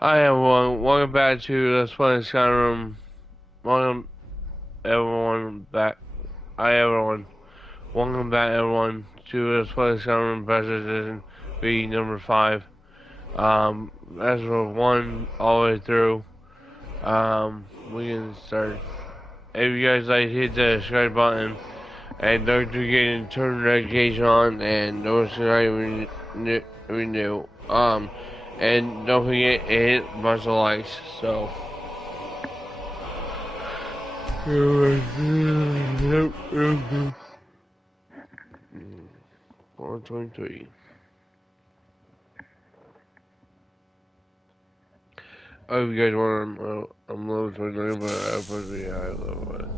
Hi everyone, welcome back to Let's Play Skyrim. Welcome everyone back. Hi everyone, welcome back everyone to Let's Play Skyrim Special Edition V number 5. As we're one all the way through, we can start. If you guys like, hit the subscribe button and don't forget to turn the notification on and don't subscribe we new. And don't forget to hit a bunch of likes. So. 423. Oh, if you guys want, I'm level 23, but I'm supposed to be high level.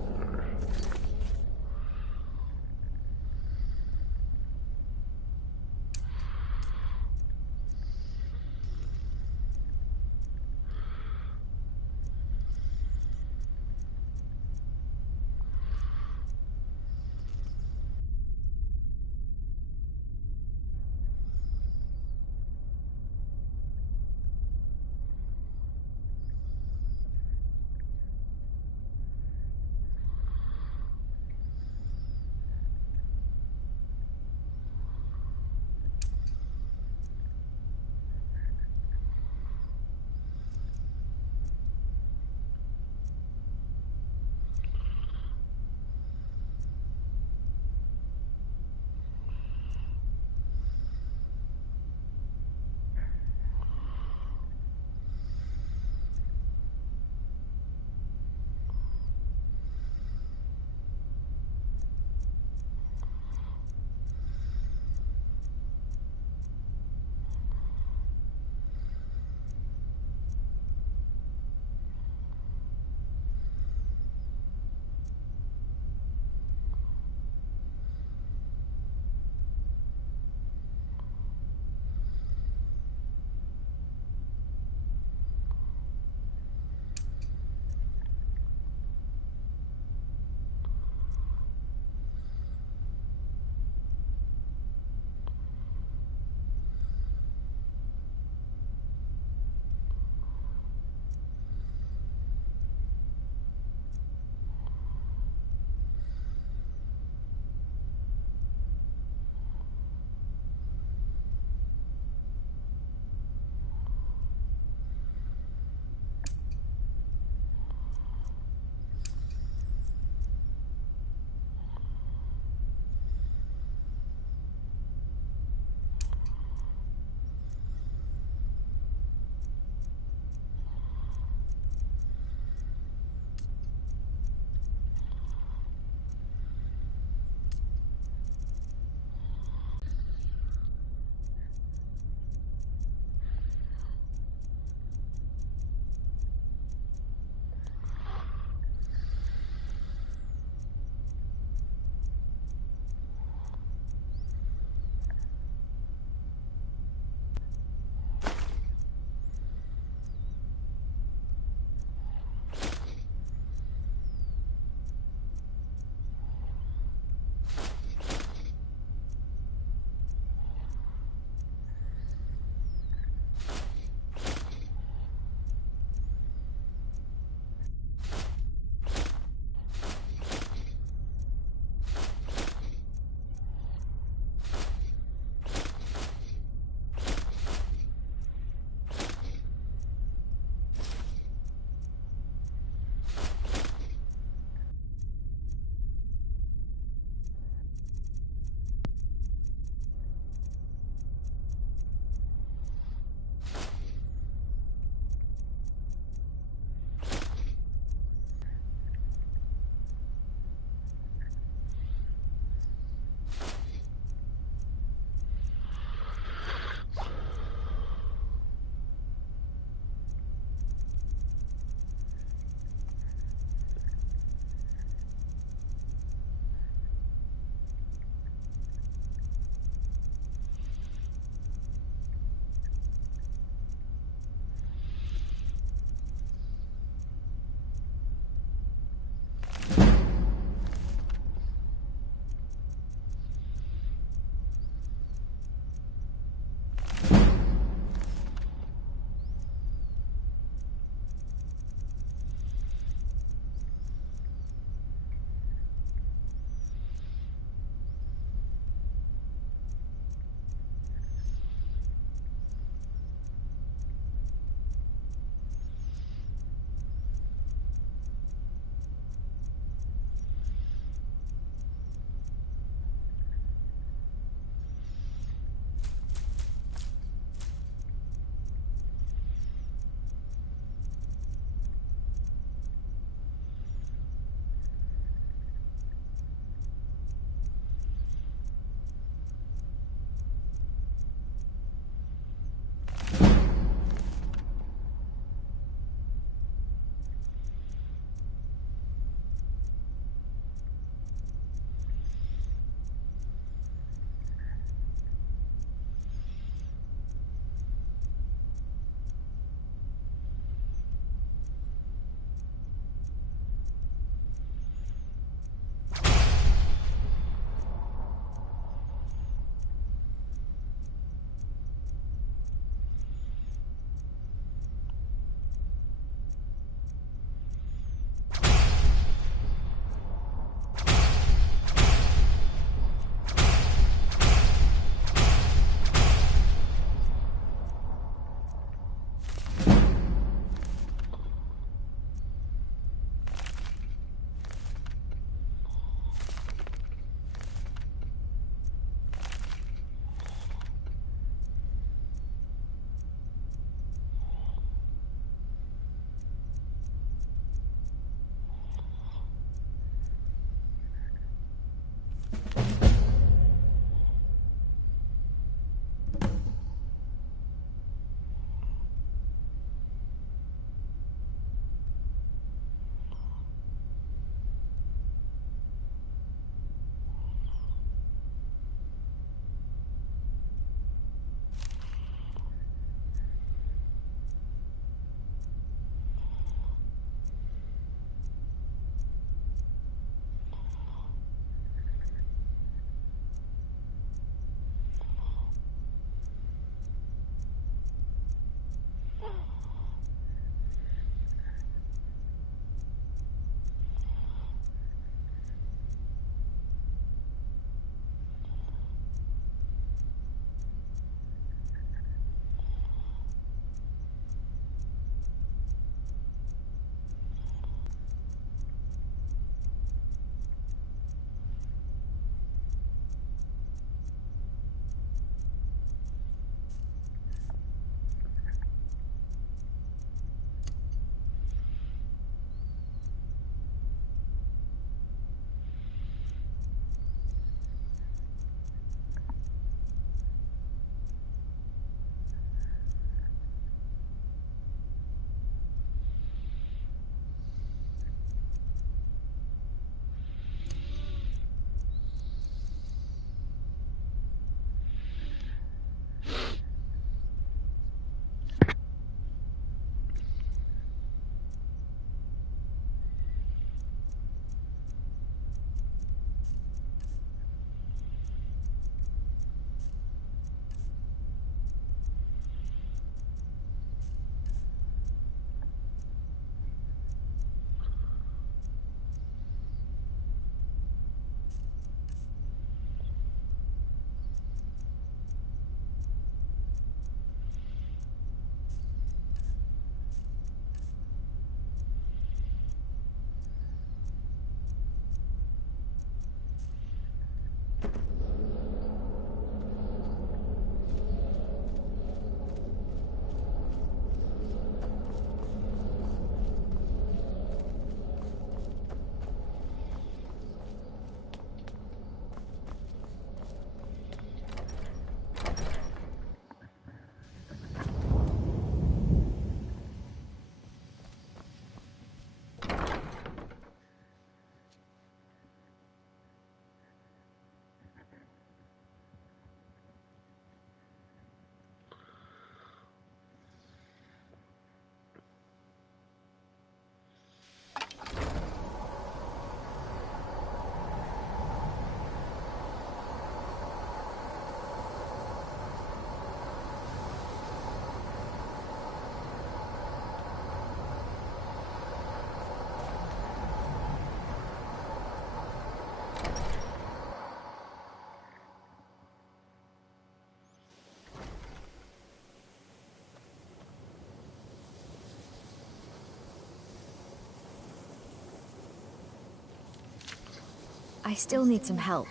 I still need some help,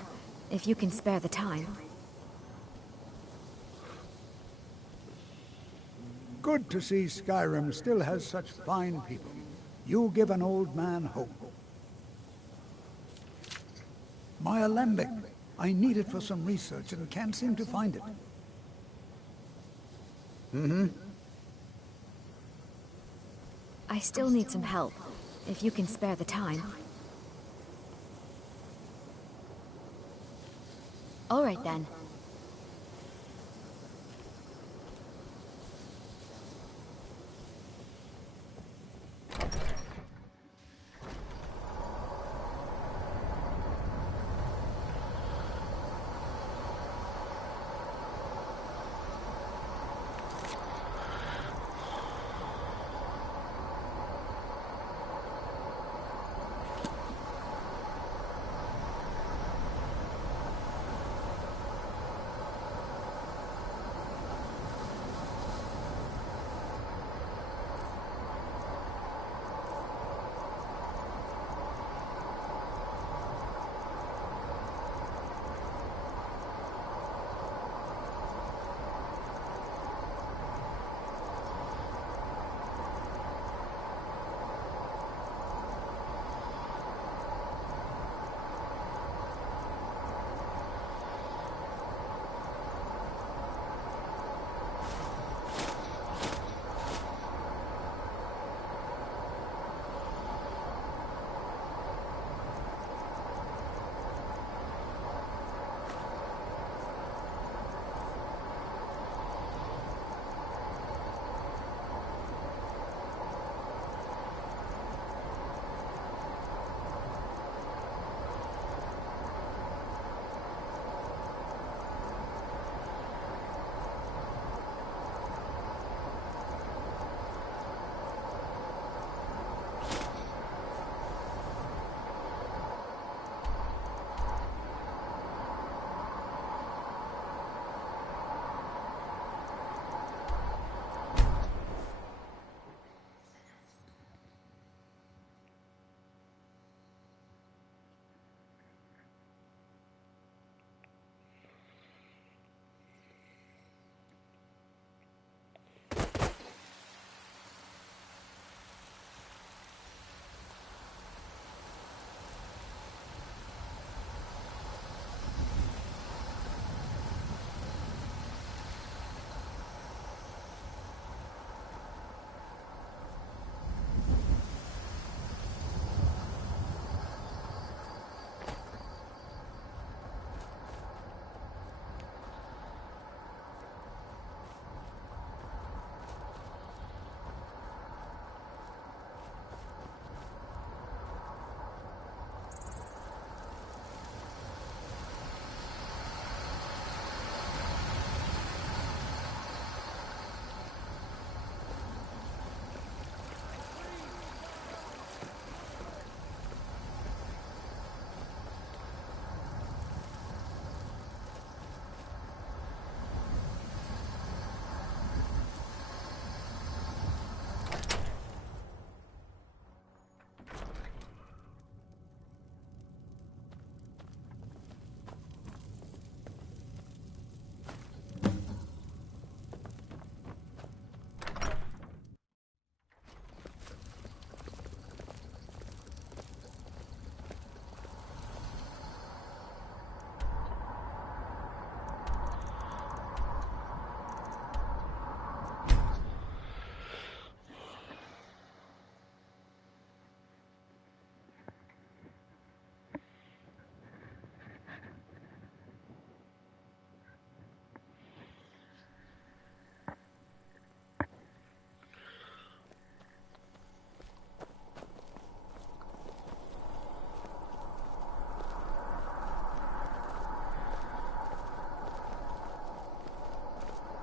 if you can spare the time. Good to see Skyrim still has such fine people. You give an old man hope. My alembic. I need it for some research and can't seem to find it. I still need some help, if you can spare the time. All right then.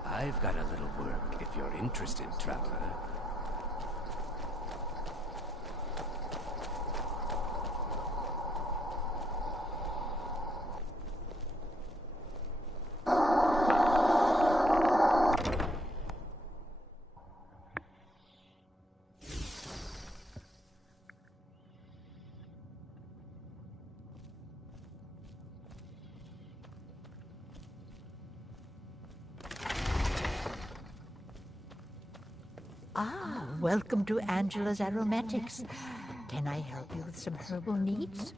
I've got a little work if you're interested, traveler. Ah, welcome to Angela's Aromatics. Can I help you with some herbal needs?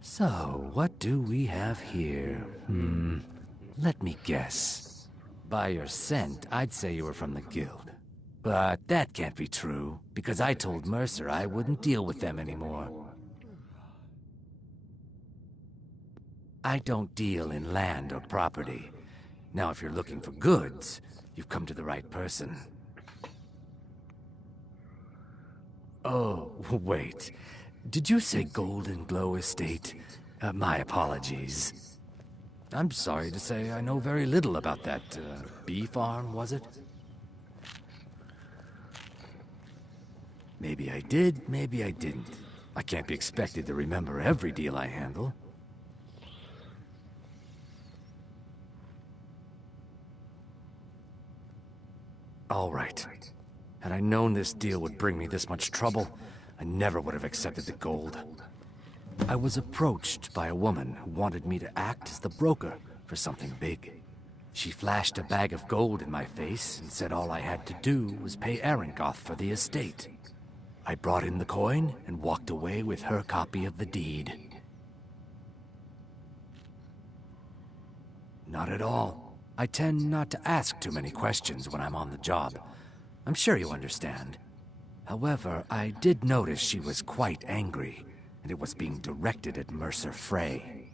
So, what do we have here? Let me guess. By your scent, I'd say you were from the guild. But that can't be true, because I told Mercer I wouldn't deal with them anymore. I don't deal in land or property. Now, if you're looking for goods, you've come to the right person. Oh, wait. Did you say Golden Glow Estate? My apologies. I'm sorry to say I know very little about that, bee farm, was it? Maybe I did, maybe I didn't. I can't be expected to remember every deal I handle. All right. Had I known this deal would bring me this much trouble, I never would have accepted the gold. I was approached by a woman who wanted me to act as the broker for something big. She flashed a bag of gold in my face and said all I had to do was pay Arangoth for the estate. I brought in the coin and walked away with her copy of the deed. Not at all. I tend not to ask too many questions when I'm on the job. I'm sure you understand. However, I did notice she was quite angry, and it was being directed at Mercer Frey.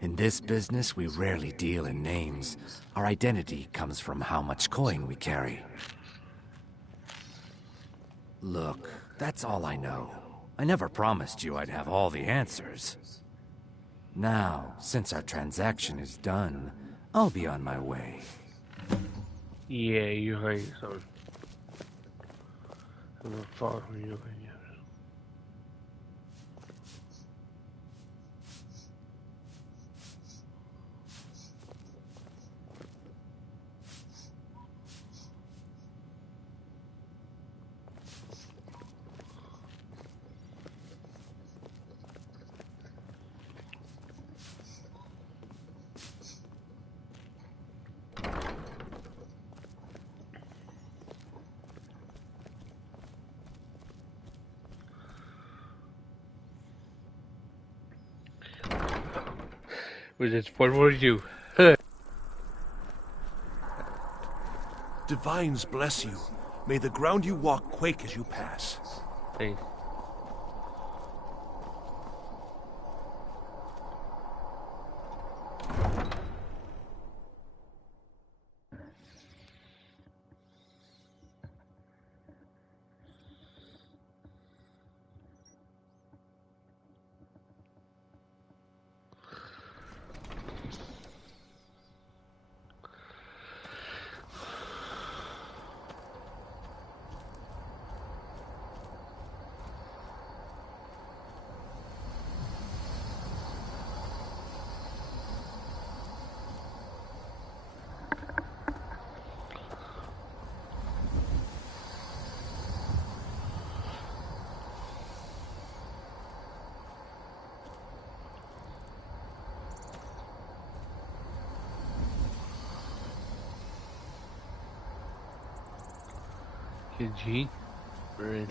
In this business, we rarely deal in names. Our identity comes from how much coin we carry. Look, that's all I know. I never promised you I'd have all the answers. Now, since our transaction is done, I'll be on my way. Yeah, you hang son. I'm gonna follow you. Was it what would you? Divines bless you. May the ground you walk quake as you pass. Hey. G. Right.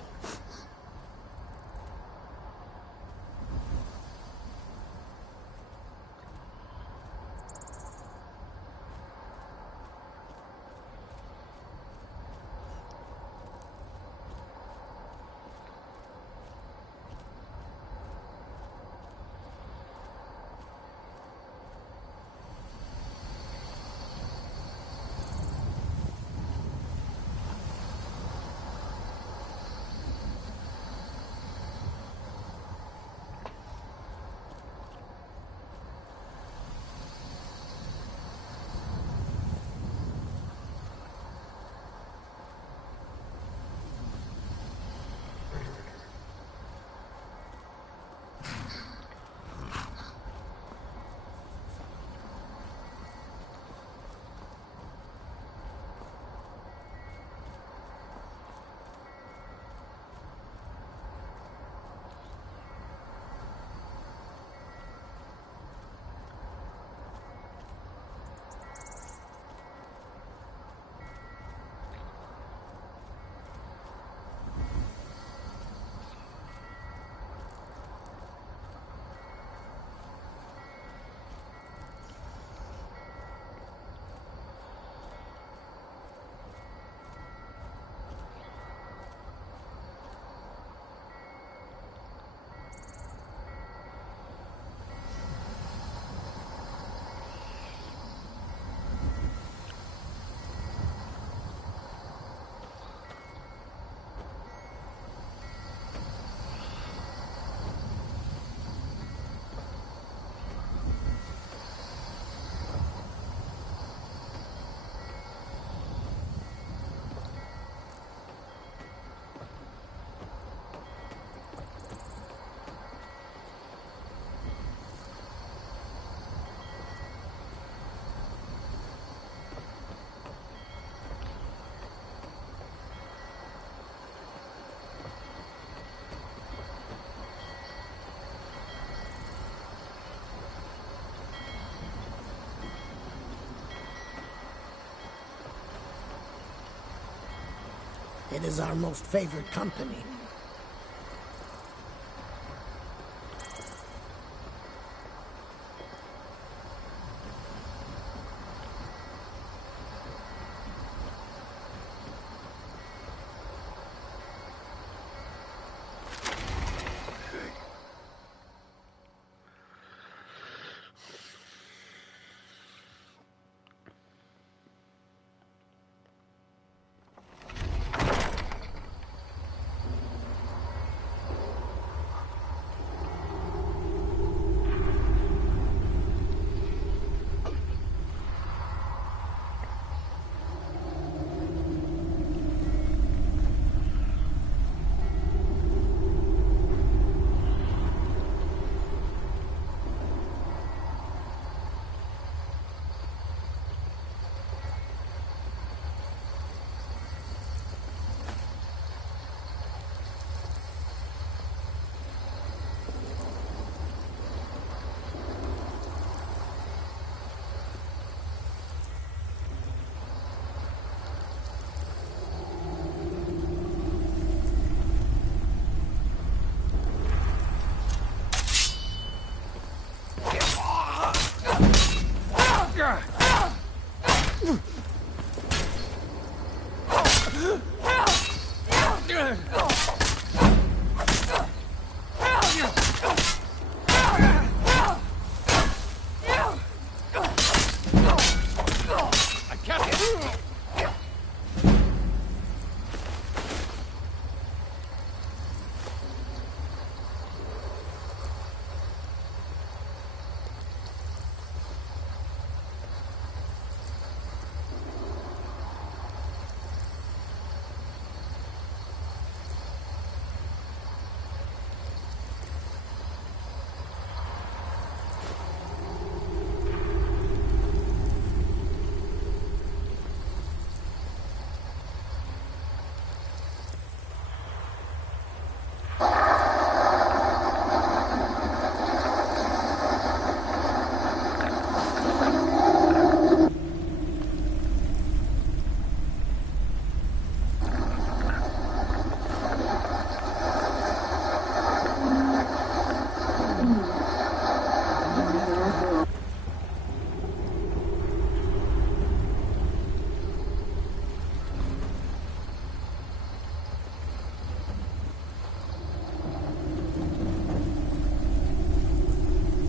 It is our most favored company.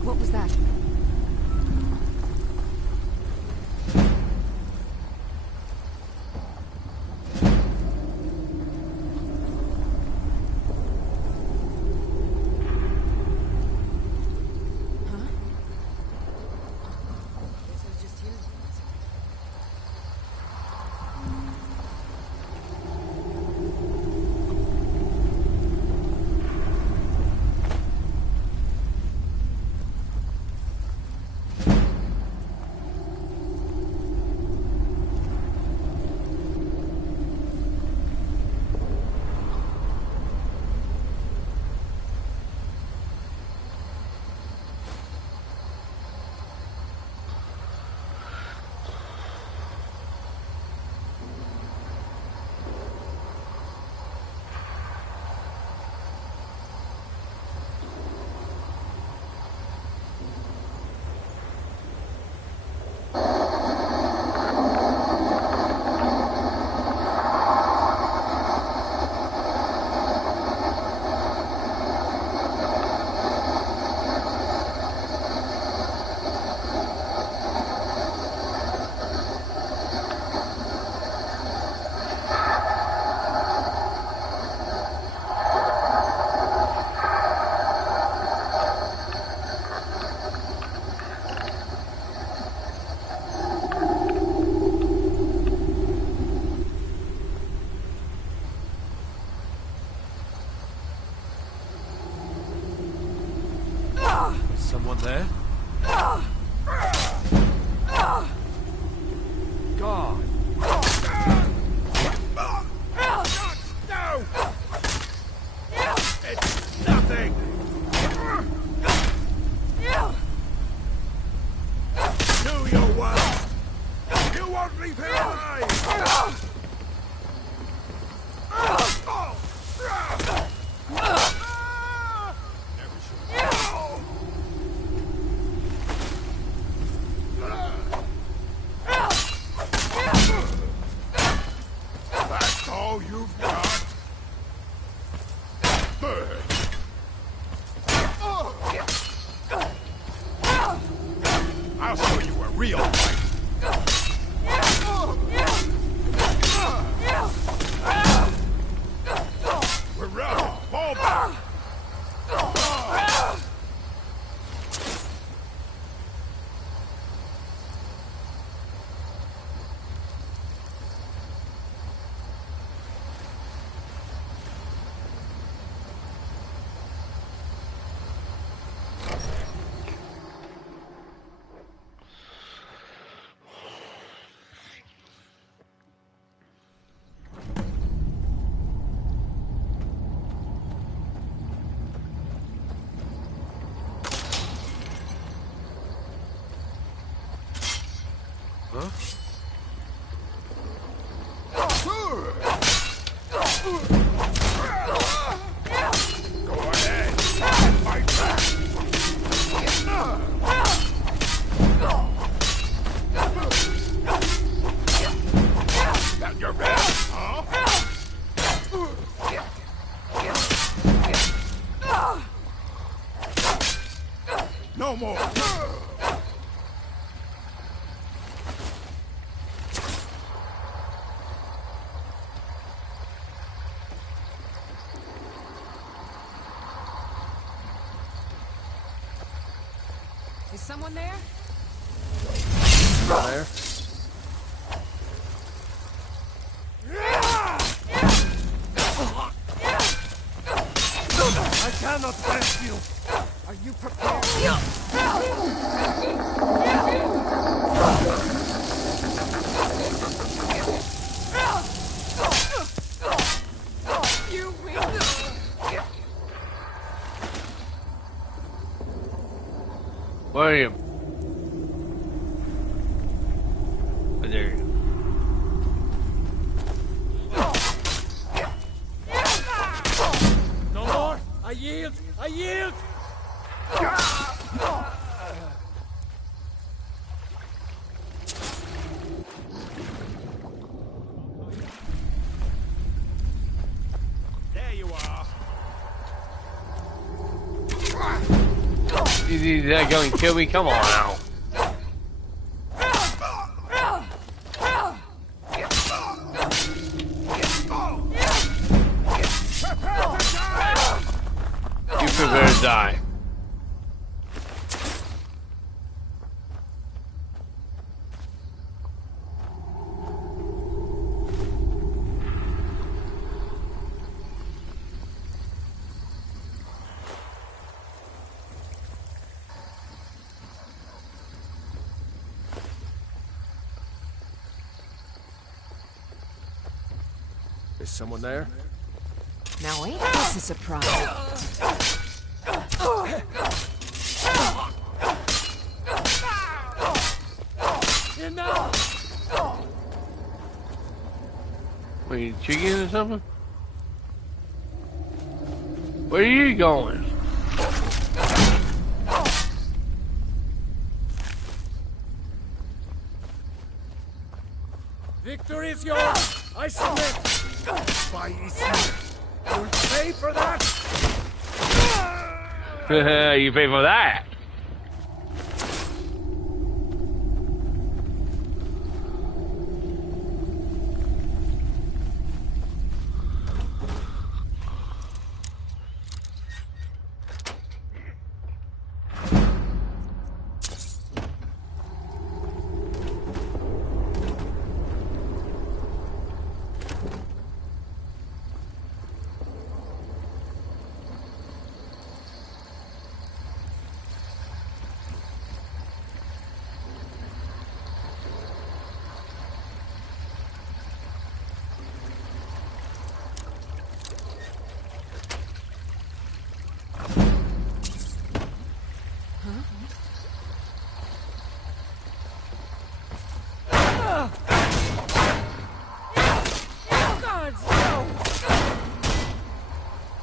What was that? Someone there? God! No! It's nothing! Do your worst! You won't leave here alive! Huh? Go ahead. Fight back. That your best, huh? No more. Is someone there? There. I cannot bless you. Are you prepared? You will. Where are you? Oh, there you No more. I yield. I yield. There you are. Is that going to kill me? Come on now. You prepare to die. Is someone there? Now ain't this a surprise? Enough! Are you chicken or something? Where are you going? Victory is yours! I submit! By Ismail! You'll pay for that! You pay for that.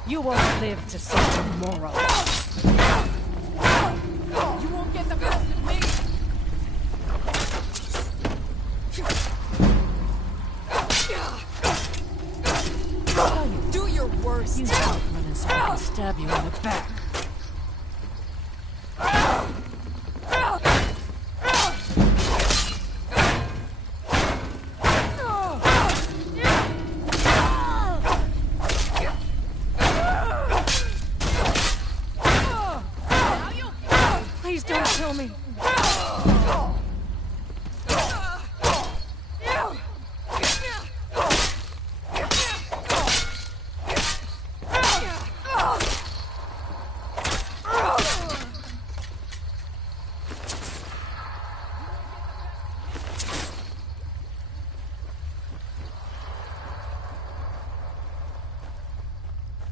You won't live to see tomorrow. You won't get the best of me. Do your worst. You stop running so I can stab you in the back. Please don't kill me.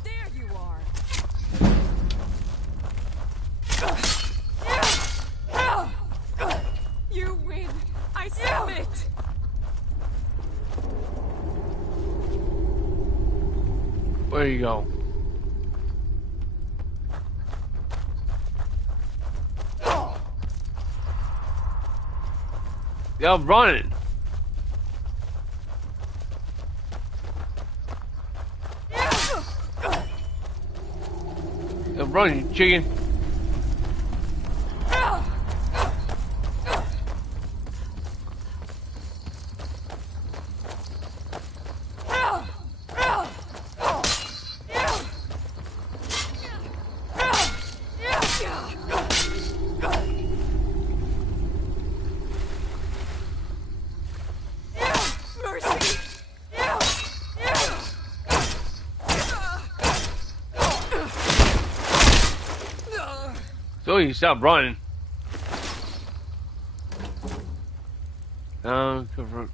There you are. Where you go? Yeah, I'm running. Yeah, run, you chicken. So you stop running. Confront.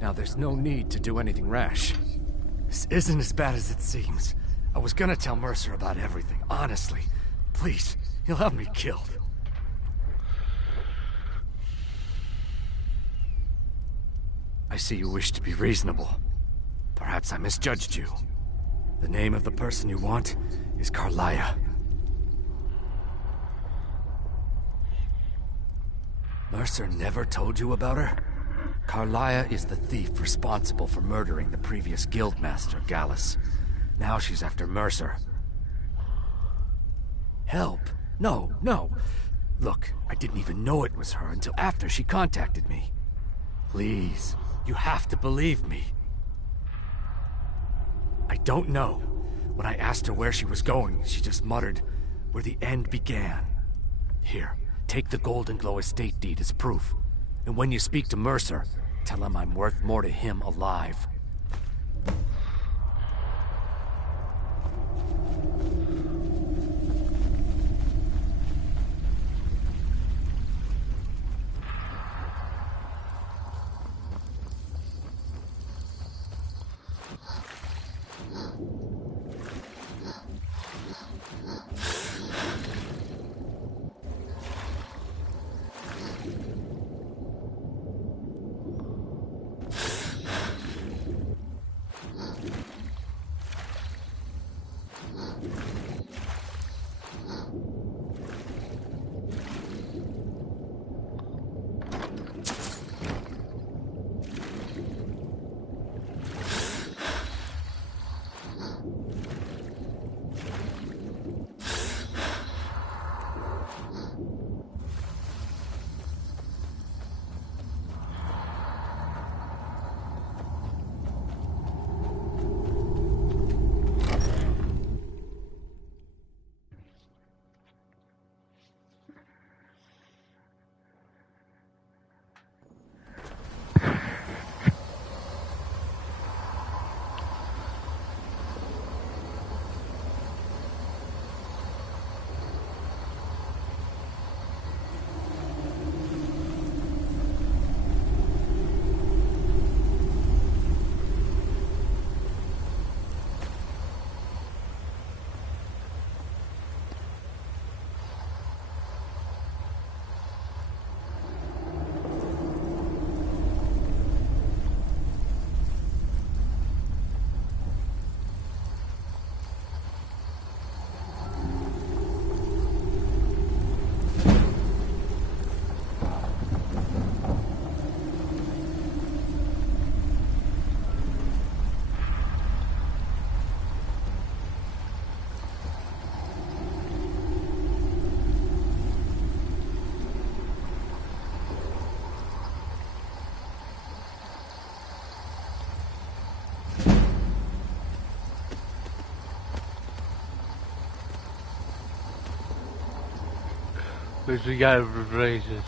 Now there's no need to do anything rash. This isn't as bad as it seems. I was gonna tell Mercer about everything, honestly. Please, he'll have me killed. I see you wish to be reasonable. Perhaps I misjudged you. The name of the person you want is Carlia. Mercer never told you about her? Carlia is the thief responsible for murdering the previous guildmaster, Gallus. Now she's after Mercer. Help? No, no. Look, I didn't even know it was her until after she contacted me. Please, you have to believe me. I don't know. When I asked her where she was going, she just muttered, "Where the end began." Here, take the Golden Glow estate deed as proof. And when you speak to Mercer, tell him I'm worth more to him alive. Which we gotta replace it.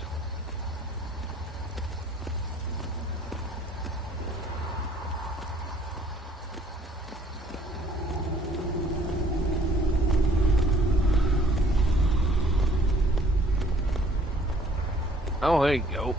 Oh, there you go.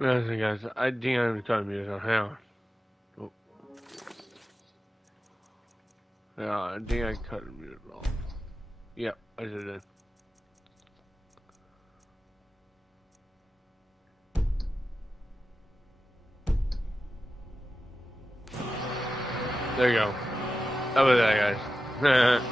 Listen, guys, I think I'm trying to use a hand. Oh. Yeah, I think I cut the music off. Yep, I did it. There you go. How about that, guys?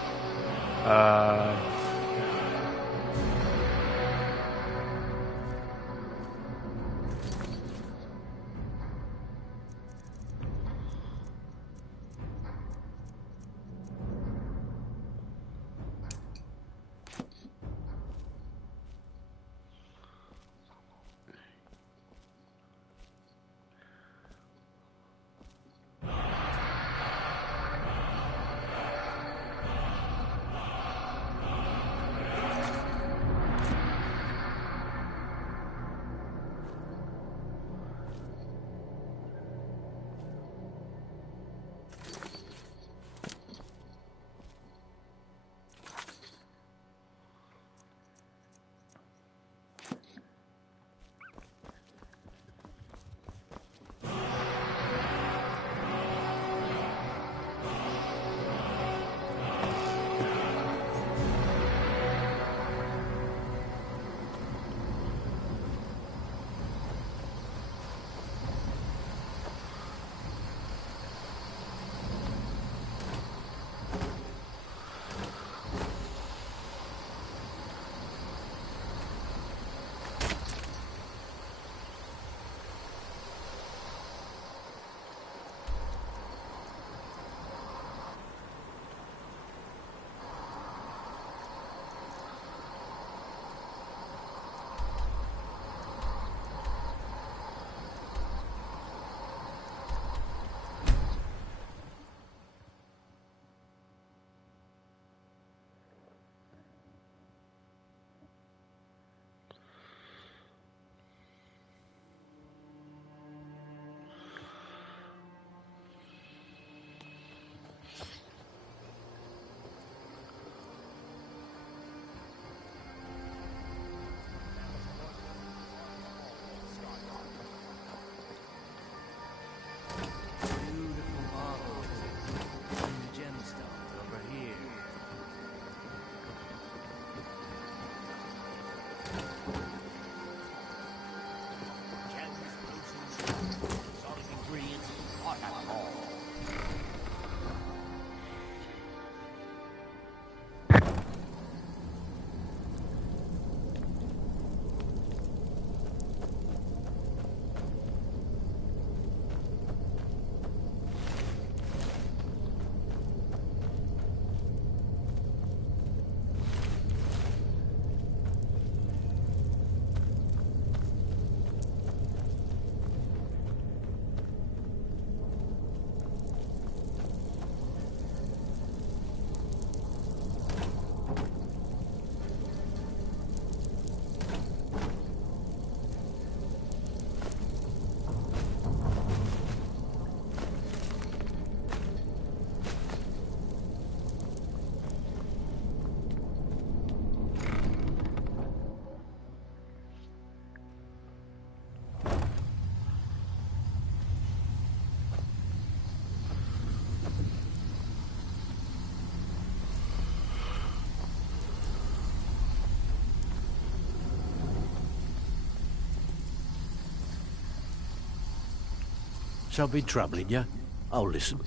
Something troubling you? I'll listen.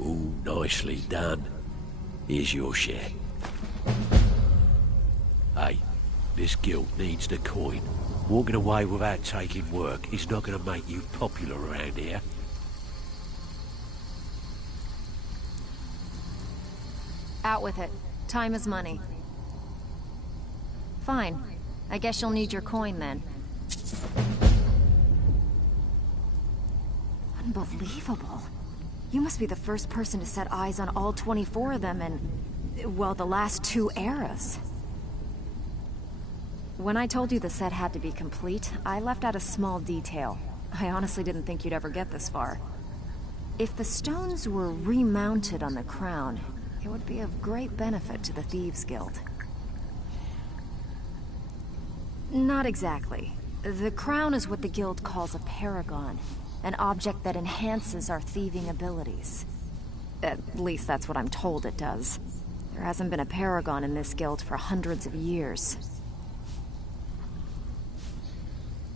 Ooh, nicely done. Here's your share. Hey, this guild needs the coin. Walking away without taking work is not going to make you popular around here. Out with it. Time is money. Fine. I guess you'll need your coin then. Unbelievable. You must be the first person to set eyes on all 24 of them in, well, the last 2 eras. When I told you the set had to be complete, I left out a small detail. I honestly didn't think you'd ever get this far. If the stones were remounted on the crown, it would be of great benefit to the Thieves' Guild. Not exactly. The crown is what the guild calls a paragon. An object that enhances our thieving abilities. At least that's what I'm told it does. There hasn't been a paragon in this guild for hundreds of years.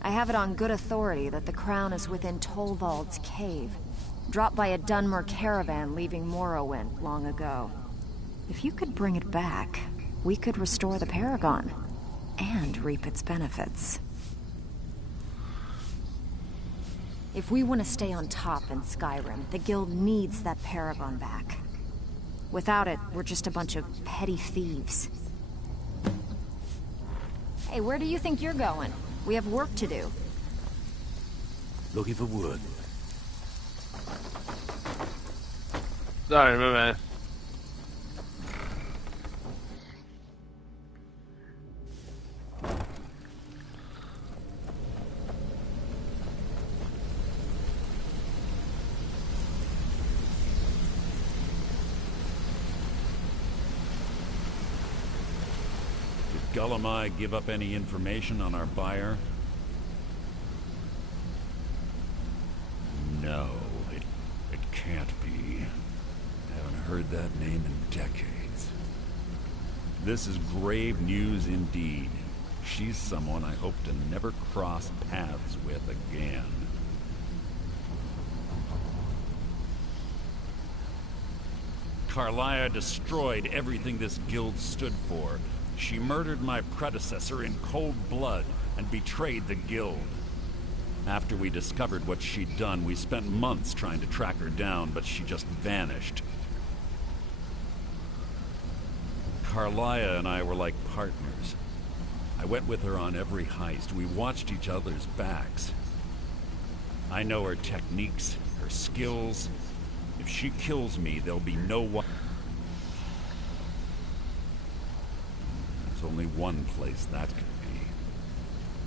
I have it on good authority that the crown is within Tolvald's cave, dropped by a Dunmer caravan leaving Morrowind long ago. If you could bring it back, we could restore the paragon, and reap its benefits. If we want to stay on top in Skyrim, the guild needs that paragon back. Without it, we're just a bunch of petty thieves. Hey, where do you think you're going? We have work to do. Looking for work. Sorry, my man. Gullumai give up any information on our buyer? No, it can't be. I haven't heard that name in decades. This is grave news indeed. She's someone I hope to never cross paths with again. Carlia destroyed everything this guild stood for. She murdered my predecessor in cold blood and betrayed the guild. After we discovered what she'd done, we spent months trying to track her down, but she just vanished. Carlia and I were like partners. I went with her on every heist. We watched each other's backs. I know her techniques, her skills. If she kills me, there'll be no one. There's only one place that could be.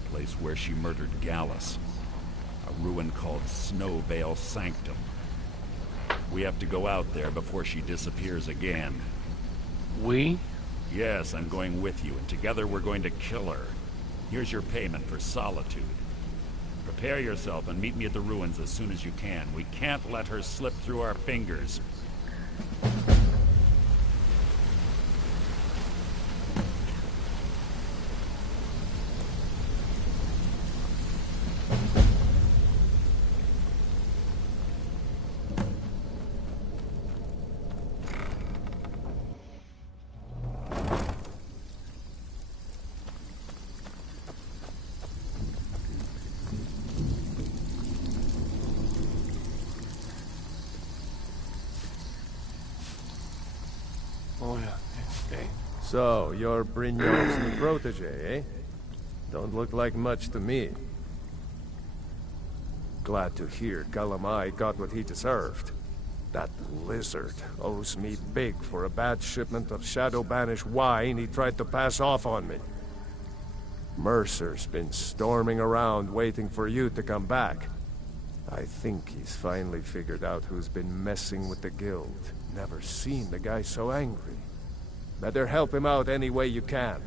A place where she murdered Gallus. A ruin called Snowvale Sanctum. We have to go out there before she disappears again. We? Yes, I'm going with you, and together we're going to kill her. Here's your payment for solitude. Prepare yourself and meet me at the ruins as soon as you can. We can't let her slip through our fingers. Oh yeah, okay. So, you're Brynjolf's new protege, eh? Don't look like much to me. Glad to hear Gullumai got what he deserved. That lizard owes me big for a bad shipment of Shadow-banished wine he tried to pass off on me. Mercer's been storming around waiting for you to come back. I think he's finally figured out who's been messing with the guild. Never seen the guy so angry. Better help him out any way you can.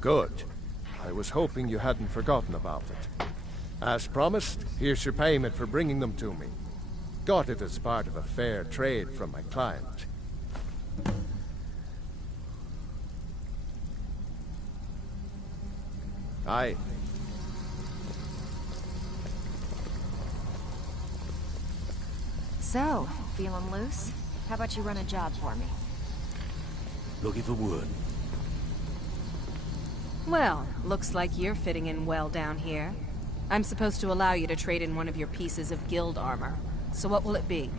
Good. I was hoping you hadn't forgotten about it. As promised, here's your payment for bringing them to me. Got it as part of a fair trade from my client. Aye. So, feeling loose? How about you run a job for me? Looking for wood. Well, looks like you're fitting in well down here. I'm supposed to allow you to trade in one of your pieces of guild armor. So what will it be?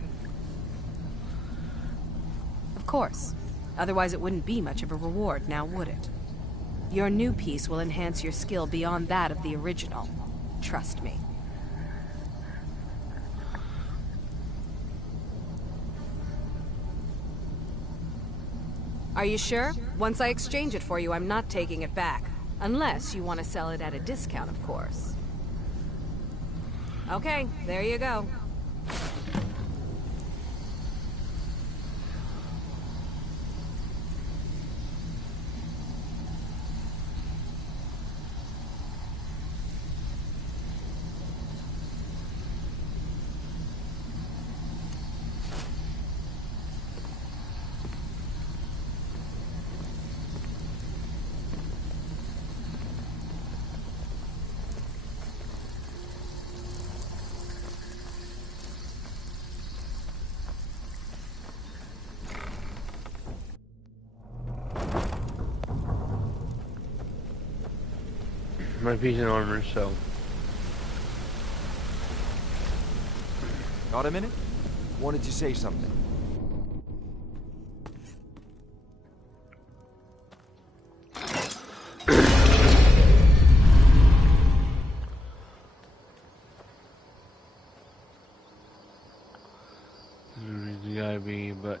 Of course. Otherwise it wouldn't be much of a reward, now would it? Your new piece will enhance your skill beyond that of the original. Trust me. Are you sure? Once I exchange it for you, I'm not taking it back. Unless you want to sell it at a discount, of course. Okay, there you go. my piece of armor, so. Got a minute? Wanted to say something. The IB, but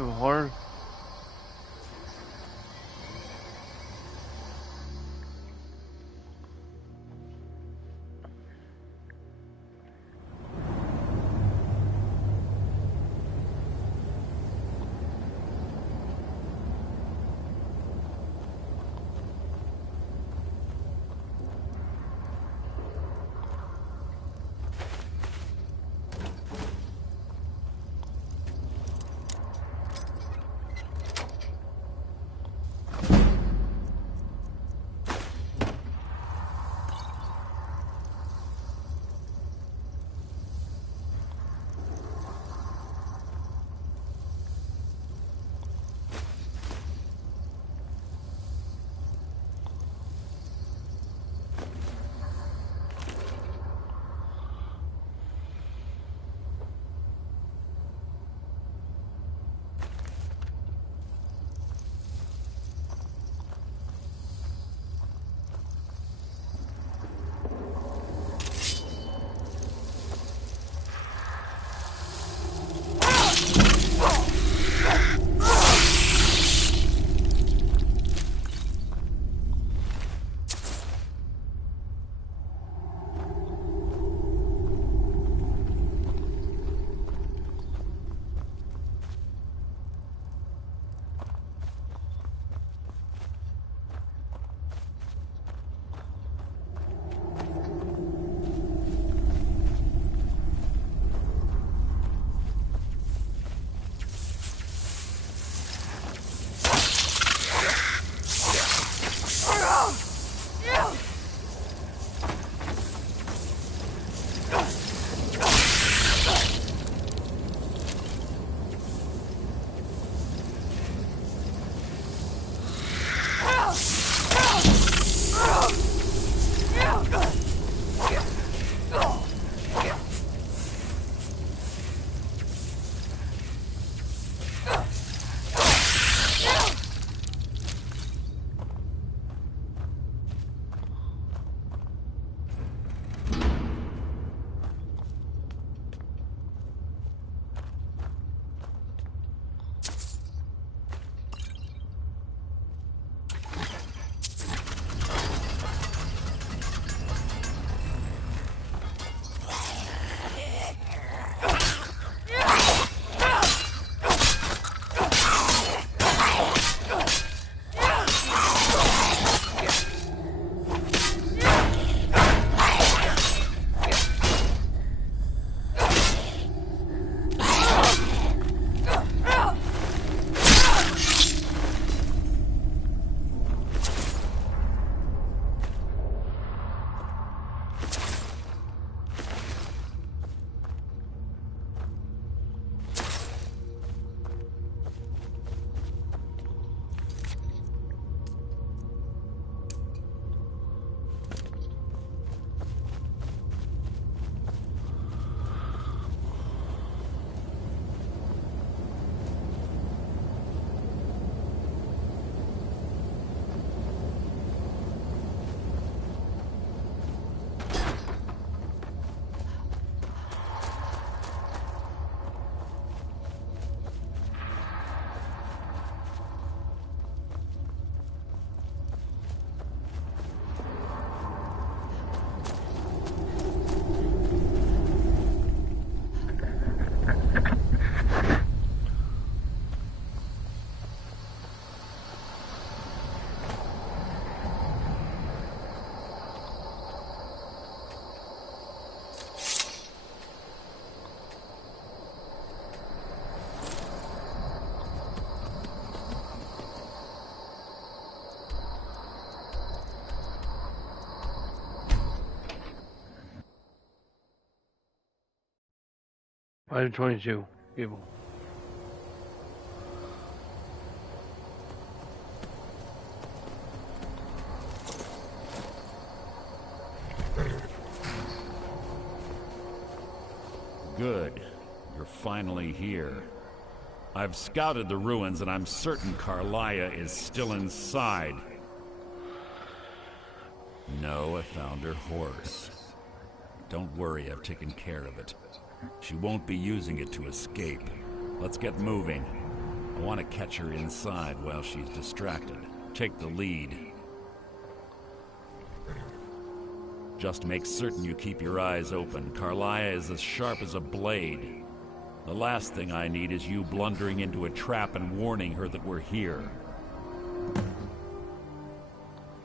it was hard. I have 22 people. Good. You're finally here. I've scouted the ruins and I'm certain Carlia is still inside. No, I found her horse. Don't worry, I've taken care of it. She won't be using it to escape. Let's get moving. I want to catch her inside while she's distracted. Take the lead. Just make certain you keep your eyes open. Carlia is as sharp as a blade. The last thing I need is you blundering into a trap and warning her that we're here.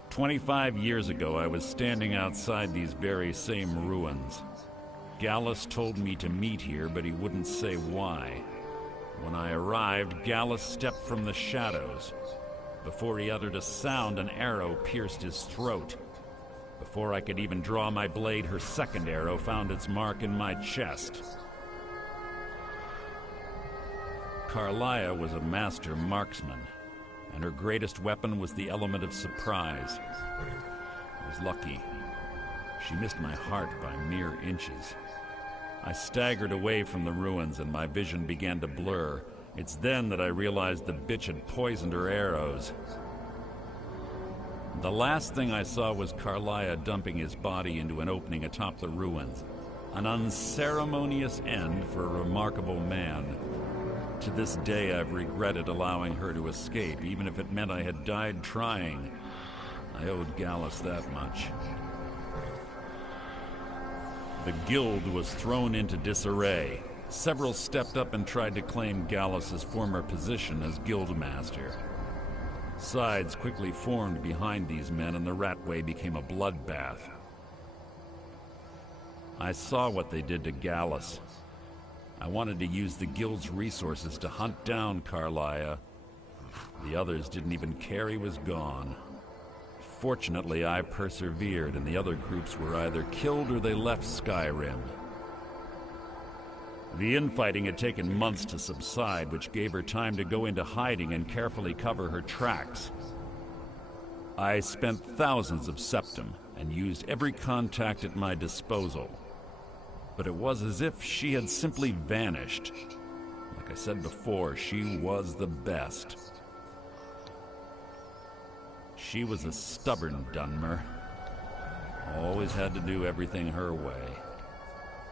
25 years ago, I was standing outside these very same ruins. Gallus told me to meet here, but he wouldn't say why. When I arrived, Gallus stepped from the shadows. Before he uttered a sound, an arrow pierced his throat. Before I could even draw my blade, her second arrow found its mark in my chest. Carlia was a master marksman, and her greatest weapon was the element of surprise. I was lucky. She missed my heart by mere inches. I staggered away from the ruins and my vision began to blur. It's then that I realized the bitch had poisoned her arrows. The last thing I saw was Carlia dumping his body into an opening atop the ruins. An unceremonious end for a remarkable man. To this day, I've regretted allowing her to escape, even if it meant I had died trying. I owed Gallus that much. The guild was thrown into disarray. Several stepped up and tried to claim Gallus's former position as guildmaster. Sides quickly formed behind these men, and the Ratway became a bloodbath. I saw what they did to Gallus. I wanted to use the guild's resources to hunt down Carlia. The others didn't even care he was gone. Fortunately, I persevered, and the other groups were either killed or they left Skyrim. The infighting had taken months to subside, which gave her time to go into hiding and carefully cover her tracks. I spent thousands of septum and used every contact at my disposal. But it was as if she had simply vanished. Like I said before, she was the best. She was a stubborn Dunmer. Always had to do everything her way.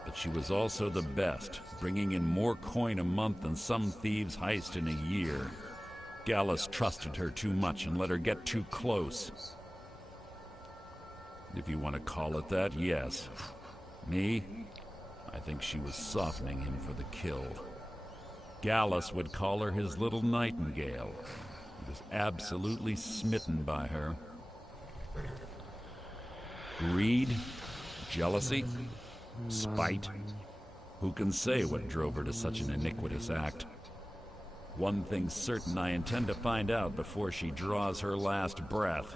But she was also the best, bringing in more coin a month than some thieves heist in a year. Gallus trusted her too much and let her get too close. If you want to call it that, yes. Me? I think she was softening him for the kill. Gallus would call her his little nightingale. He was absolutely smitten by her. Greed? Jealousy? Spite? Who can say what drove her to such an iniquitous act? One thing's certain, I intend to find out before she draws her last breath.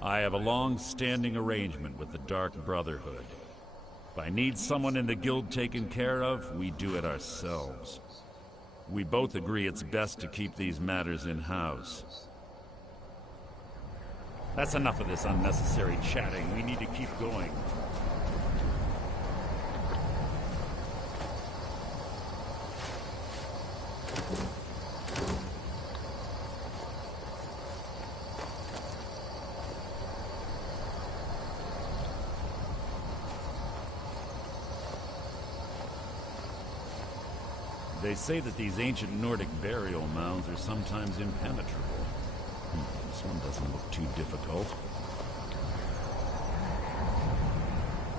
I have a long-standing arrangement with the Dark Brotherhood. If I need someone in the guild taken care of, we do it ourselves. We both agree it's best to keep these matters in-house. That's enough of this unnecessary chatting. We need to keep going. They say that these ancient Nordic burial mounds are sometimes impenetrable. This one doesn't look too difficult.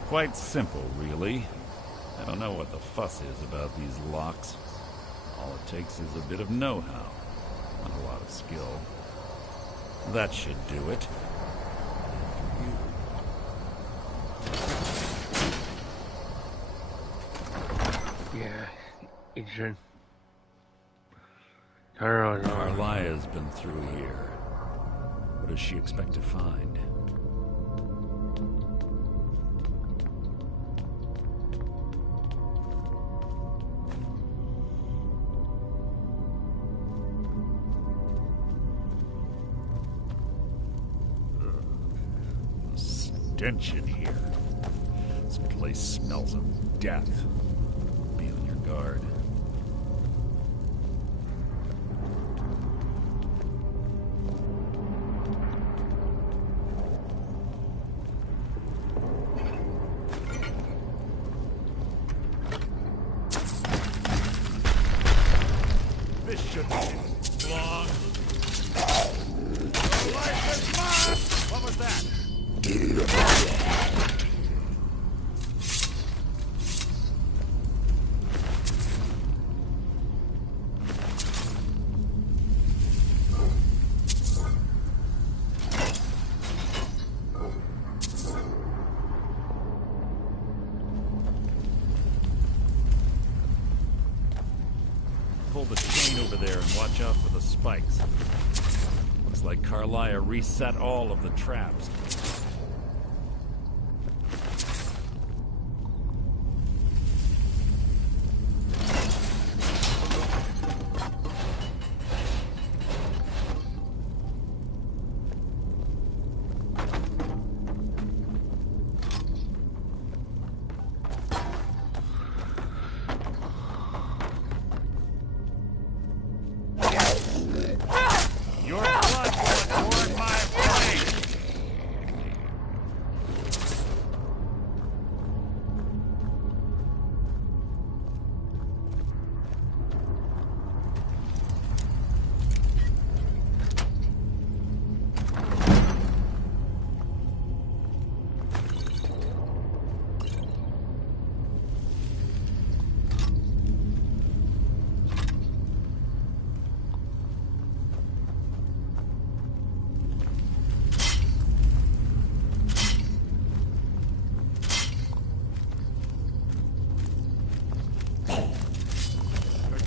Quite simple, really. I don't know what the fuss is about these locks. All it takes is a bit of know-how, not a lot of skill. That should do it. Yeah, it should. Carlia's been through here. What does she expect to find? stench in here. This place smells of death. Be on your guard. This shouldn't take long. Your life is mine! What was that? Pull the chain over there and watch out for the spikes. Looks like Carlia reset all of the traps. Your blood will adorn my blade!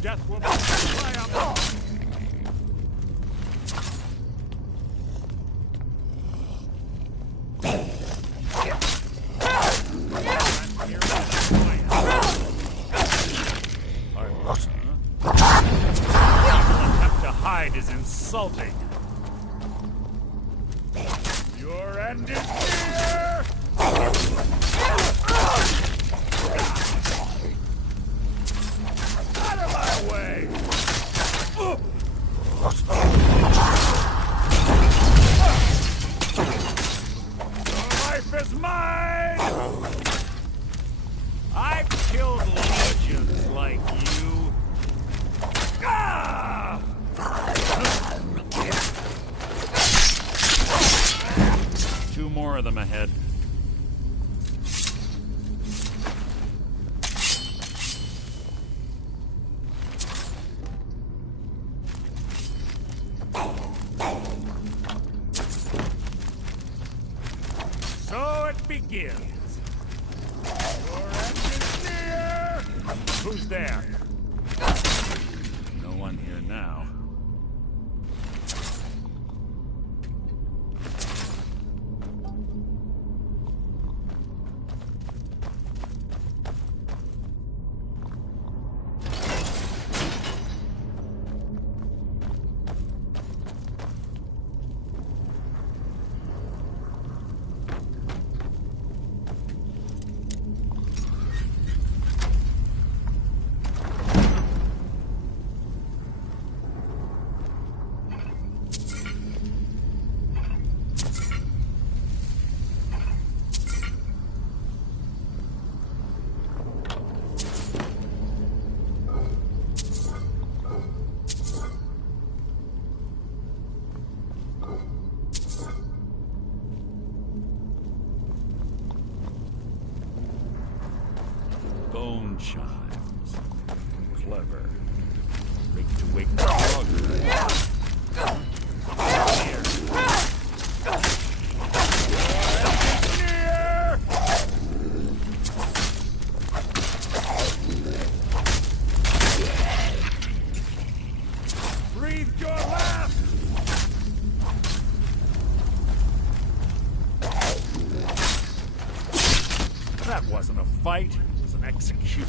Death will be triumph. Have to hide is insulting. Your end is near. Out of my way! Your life is mine! I've killed legions like you. Ah! Two more of them ahead. So it begins. Your end is near. Who's there? No one here now. Bone chimes. Clever. Rigged to wake the dog. Here. Near. Breathe your last. That wasn't a fight. Execute.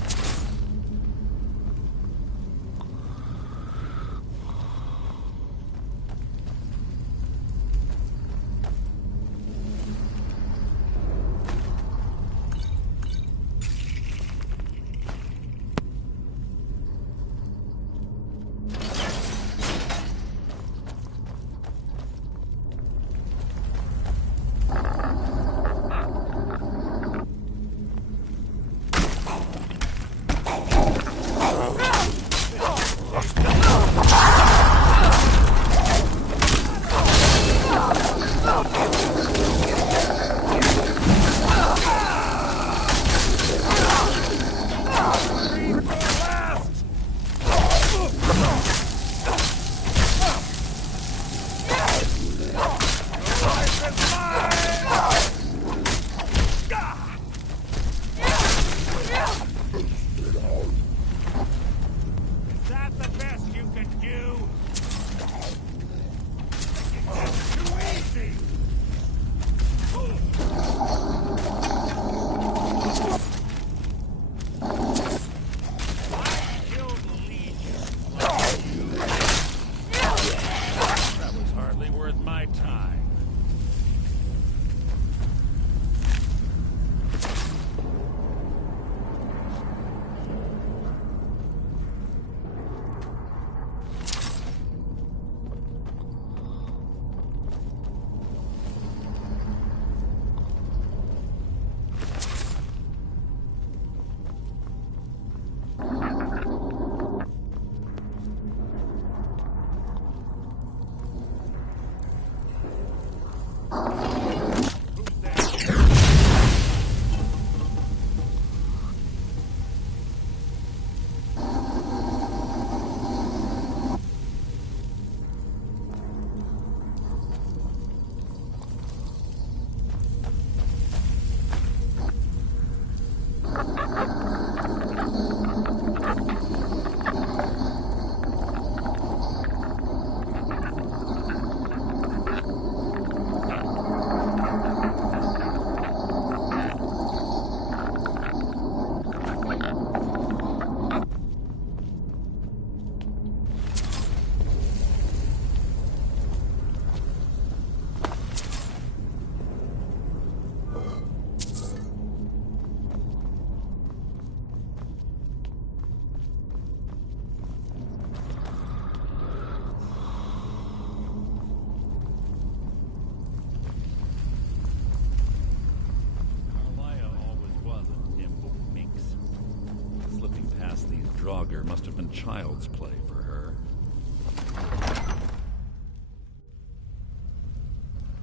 Draugr must have been child's play for her.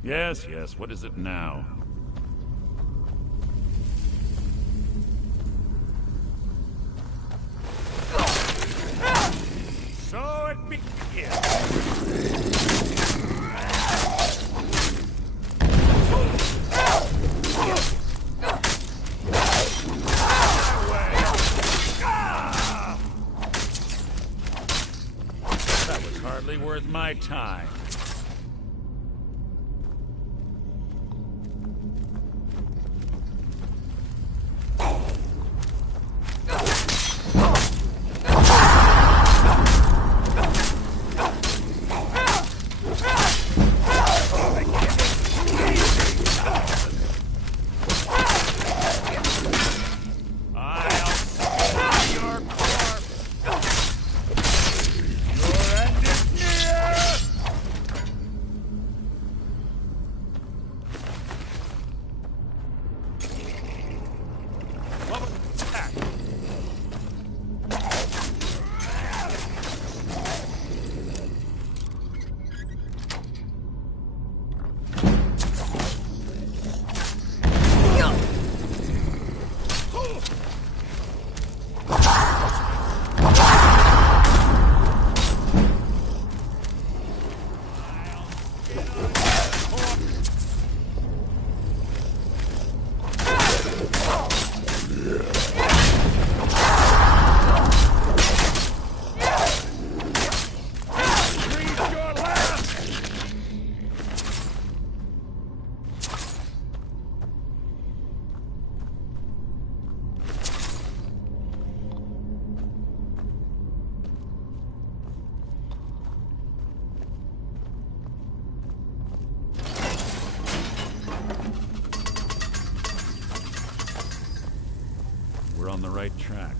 Yes, what is it now? So it begins. That was hardly worth my time. We're on the right track.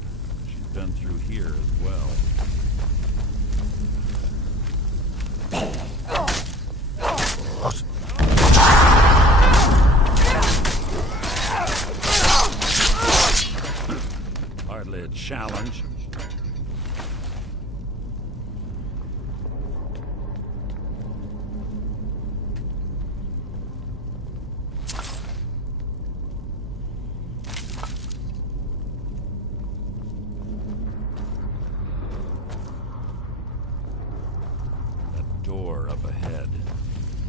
She's been through here as well. Hardly a challenge. Door up ahead.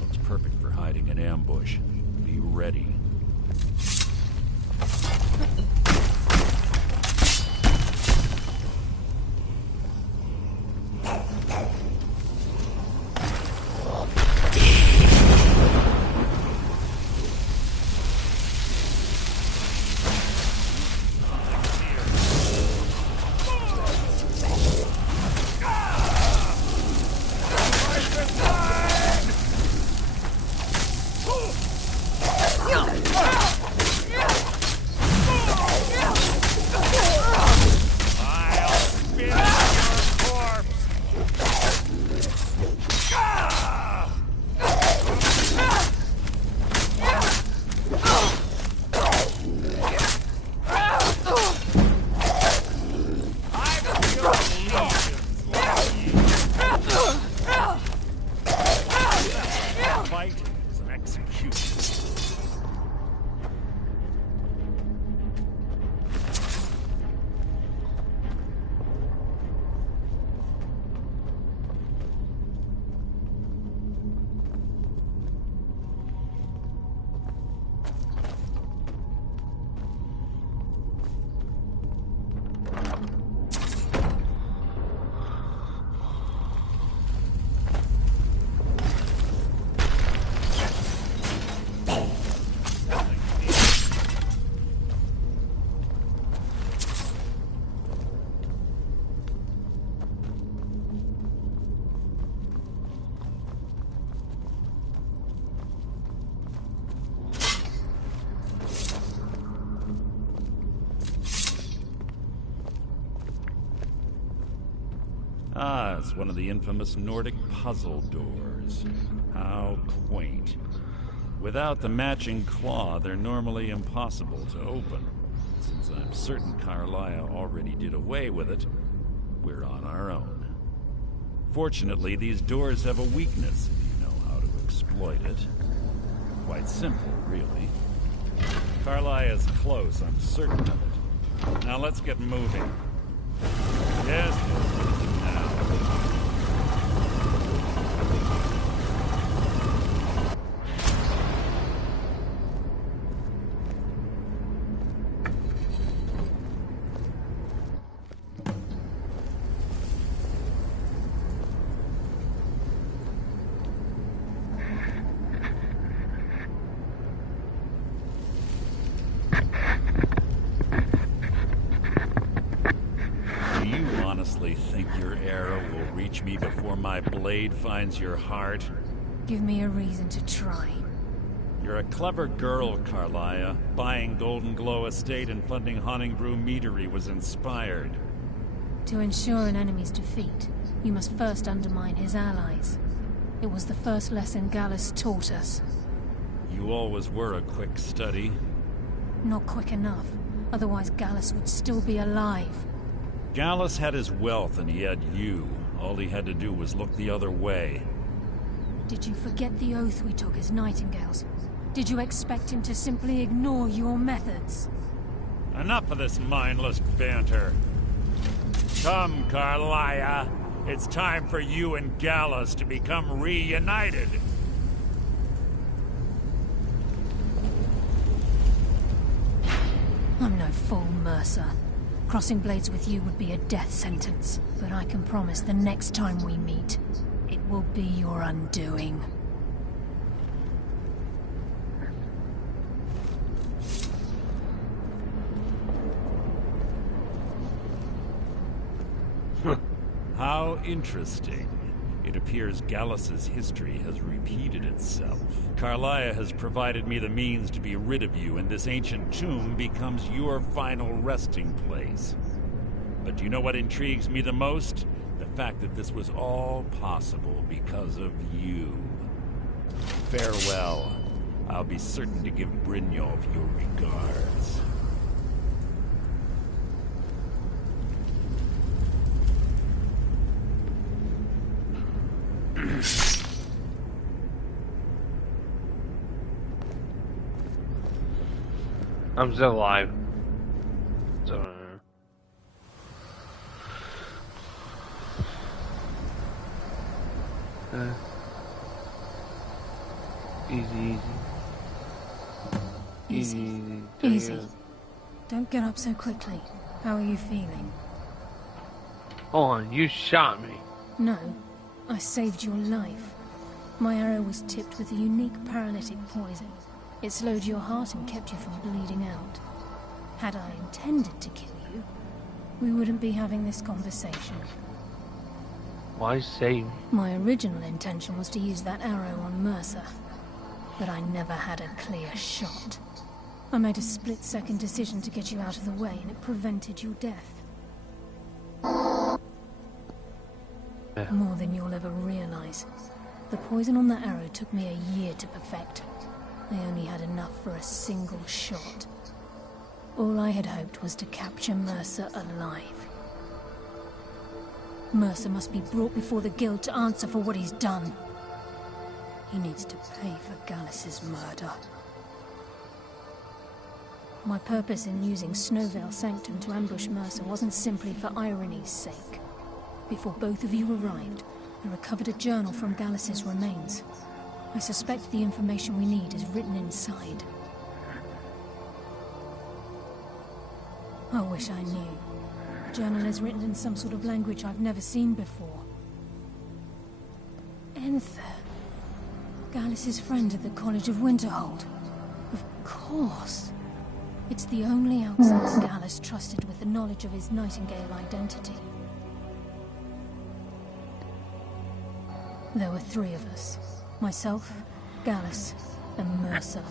Looks perfect for hiding an ambush. Be ready. Ah, it's one of the infamous Nordic puzzle doors. How quaint. Without the matching claw, they're normally impossible to open. Since I'm certain Carlia already did away with it, we're on our own. Fortunately, these doors have a weakness if you know how to exploit it. Quite simple, really. Carlia is close, I'm certain of it. Now let's get moving. Yes, now. Think your arrow will reach me before my blade finds your heart? Give me a reason to try. You're a clever girl, Carlia. Buying Golden Glow Estate and funding Haunting Brew Meadery was inspired. To ensure an enemy's defeat, you must first undermine his allies. It was the first lesson Gallus taught us. You always were a quick study. Not quick enough. Otherwise Gallus would still be alive. Gallus had his wealth and he had you. All he had to do was look the other way. Did you forget the oath we took as Nightingales? Did you expect him to simply ignore your methods? Enough of this mindless banter. Come, Carlia. It's time for you and Gallus to become reunited. I'm no fool, Mercer. Crossing blades with you would be a death sentence, but I can promise the next time we meet, it will be your undoing. How interesting. It appears Gallus's history has repeated itself. Carlia has provided me the means to be rid of you, and this ancient tomb becomes your final resting place. But do you know what intrigues me the most? The fact that this was all possible because of you. Farewell. I'll be certain to give Brynjolf your regards. I'm still alive. So. Easy. Easy. Don't get up so quickly. How are you feeling? Hold on, you shot me. No, I saved your life. My arrow was tipped with a unique paralytic poison. It slowed your heart and kept you from bleeding out. Had I intended to kill you, we wouldn't be having this conversation. Why save me? My original intention was to use that arrow on Mercer, but I never had a clear shot. I made a split-second decision to get you out of the way, and it prevented your death. More than you'll ever realize. The poison on that arrow took me a year to perfect. I only had enough for a single shot. All I had hoped was to capture Mercer alive. Mercer must be brought before the Guild to answer for what he's done. He needs to pay for Gallus's murder. My purpose in using Snowvale Sanctum to ambush Mercer wasn't simply for irony's sake. Before both of you arrived, I recovered a journal from Gallus's remains. I suspect the information we need is written inside. I wish I knew. The journal is written in some sort of language I've never seen before. Enther. Gallus's friend at the College of Winterhold. Of course. It's the only outsider Gallus trusted with the knowledge of his Nightingale identity. There were three of us. Myself, Gallus, and Mercer.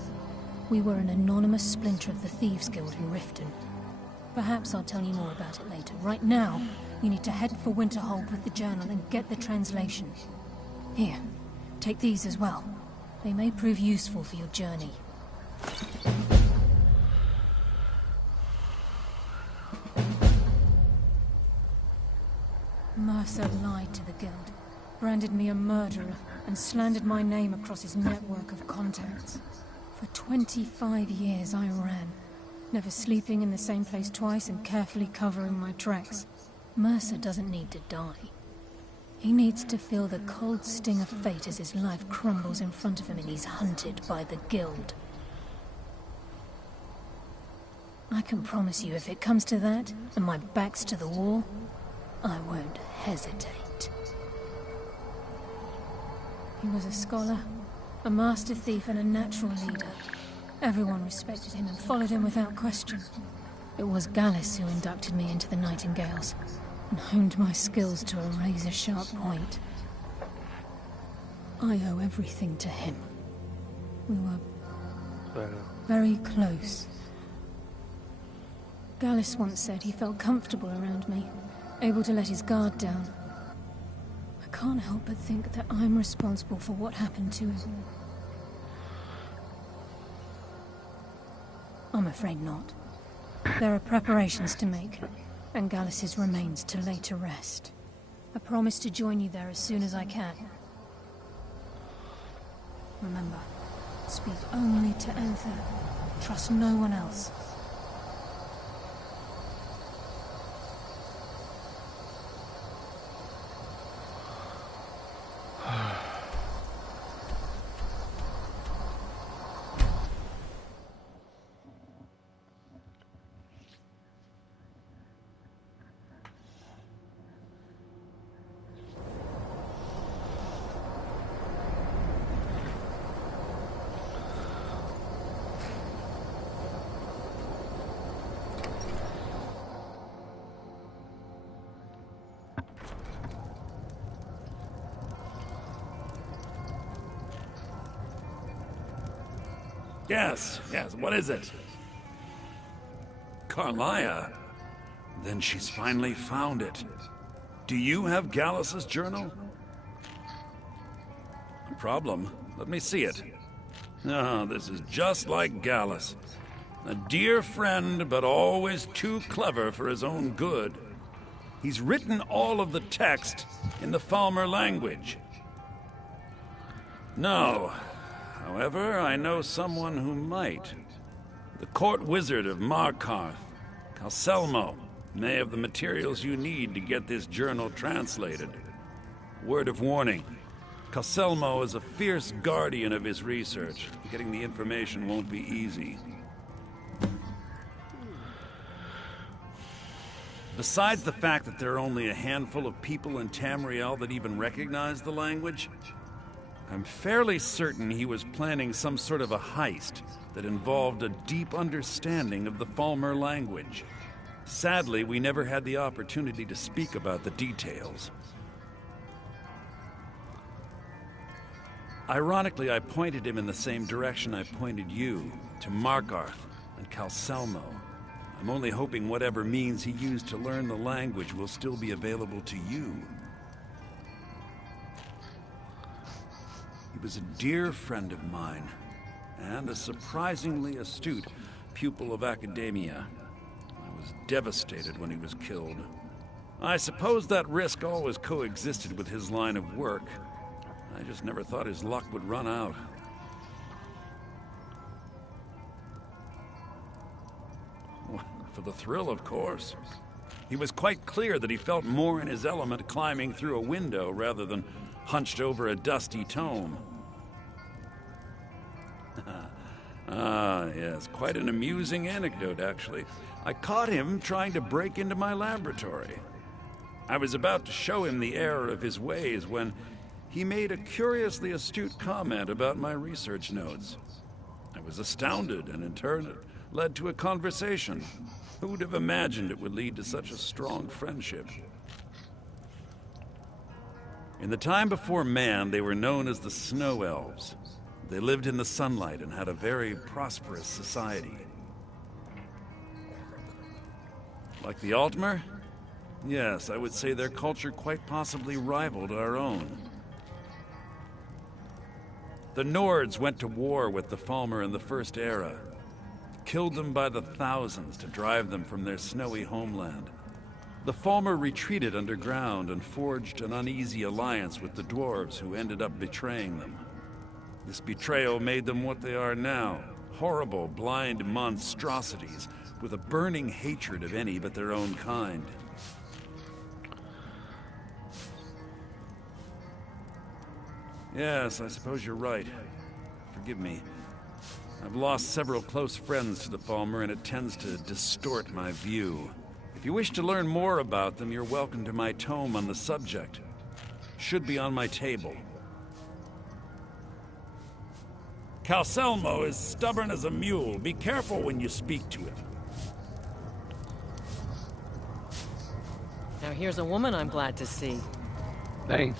We were an anonymous splinter of the Thieves Guild in Riften. Perhaps I'll tell you more about it later. Right now, you need to head for Winterhold with the journal and get the translation. Here, take these as well. They may prove useful for your journey. Mercer lied to the Guild, branded me a murderer, and slandered my name across his network of contacts. For 25 years I ran, never sleeping in the same place twice and carefully covering my tracks. Mercer doesn't need to die. He needs to feel the cold sting of fate as his life crumbles in front of him and he's hunted by the Guild. I can promise you, if it comes to that, and my back's to the wall, I won't hesitate. He was a scholar, a master thief and a natural leader. Everyone respected him and followed him without question. It was Gallus who inducted me into the Nightingales, and honed my skills to a razor-sharp point. I owe everything to him. We were very close. Gallus once said he felt comfortable around me, able to let his guard down. I can't help but think that I'm responsible for what happened to him. I'm afraid not. There are preparations to make, and Gallus's remains to lay to rest. I promise to join you there as soon as I can. Remember, speak only to Anther. Trust no one else. Yes, what is it? Carlia? Then she's finally found it. Do you have Gallus's journal? No problem. Let me see it. Ah, this is just like Gallus. A dear friend, but always too clever for his own good. He's written all of the text in the Falmer language. No. However, I know someone who might. The court wizard of Markarth, Calselmo, may have the materials you need to get this journal translated. Word of warning, Calselmo is a fierce guardian of his research. Getting the information won't be easy. Besides the fact that there are only a handful of people in Tamriel that even recognize the language, I'm fairly certain he was planning some sort of a heist that involved a deep understanding of the Falmer language. Sadly, we never had the opportunity to speak about the details. Ironically, I pointed him in the same direction I pointed you, to Markarth and Calselmo. I'm only hoping whatever means he used to learn the language will still be available to you. He was a dear friend of mine, and a surprisingly astute pupil of academia. I was devastated when he was killed. I suppose that risk always coexisted with his line of work. I just never thought his luck would run out. For the thrill, of course. He was quite clear that he felt more in his element climbing through a window rather than hunched over a dusty tome. Ah, yes, quite an amusing anecdote, actually. I caught him trying to break into my laboratory. I was about to show him the error of his ways when he made a curiously astute comment about my research notes. I was astounded, and in turn it led to a conversation. Who would have imagined it would lead to such a strong friendship? In the time before man, they were known as the Snow Elves. They lived in the sunlight and had a very prosperous society. Like the Altmer? Yes, I would say their culture quite possibly rivaled our own. The Nords went to war with the Falmer in the First Era, killed them by the thousands to drive them from their snowy homeland. The Falmer retreated underground and forged an uneasy alliance with the dwarves who ended up betraying them. This betrayal made them what they are now. Horrible, blind monstrosities with a burning hatred of any but their own kind. Yes, I suppose you're right. Forgive me. I've lost several close friends to the Falmer, and it tends to distort my view. If you wish to learn more about them, you're welcome to my tome on the subject. Should be on my table. Calselmo is stubborn as a mule. Be careful when you speak to him. Now here's a woman I'm glad to see. Thanks.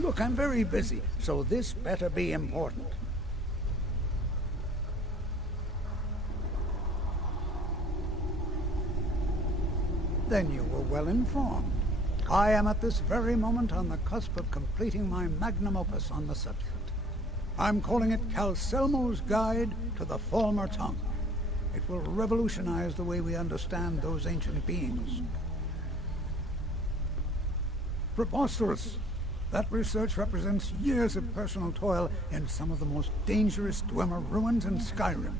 Look, I'm very busy, so this better be important. Then you were well informed. I am at this very moment on the cusp of completing my magnum opus on the subject. I'm calling it Calselmo's Guide to the Falmer Tongue. It will revolutionize the way we understand those ancient beings. Preposterous! That research represents years of personal toil in some of the most dangerous Dwemer ruins in Skyrim.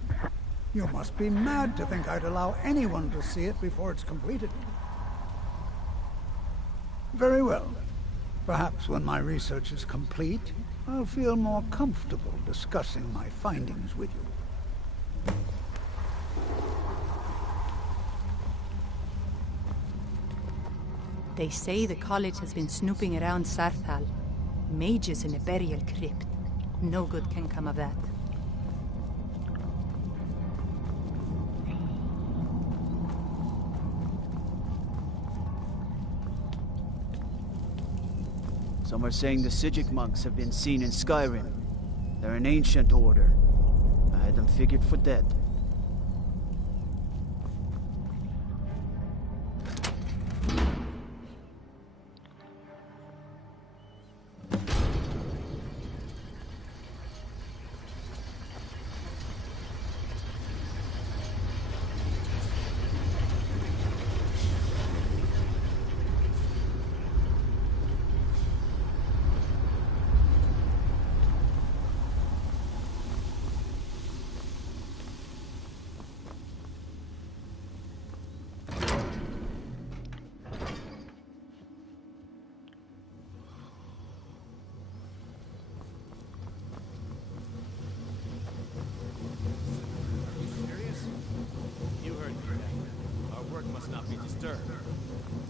You must be mad to think I'd allow anyone to see it before it's completed. Very well. Perhaps when my research is complete, I'll feel more comfortable discussing my findings with you. They say the college has been snooping around Sarthal. Mages in a burial crypt. No good can come of that. Some are saying the Sijic monks have been seen in Skyrim. They're an ancient order. I had them figured for dead.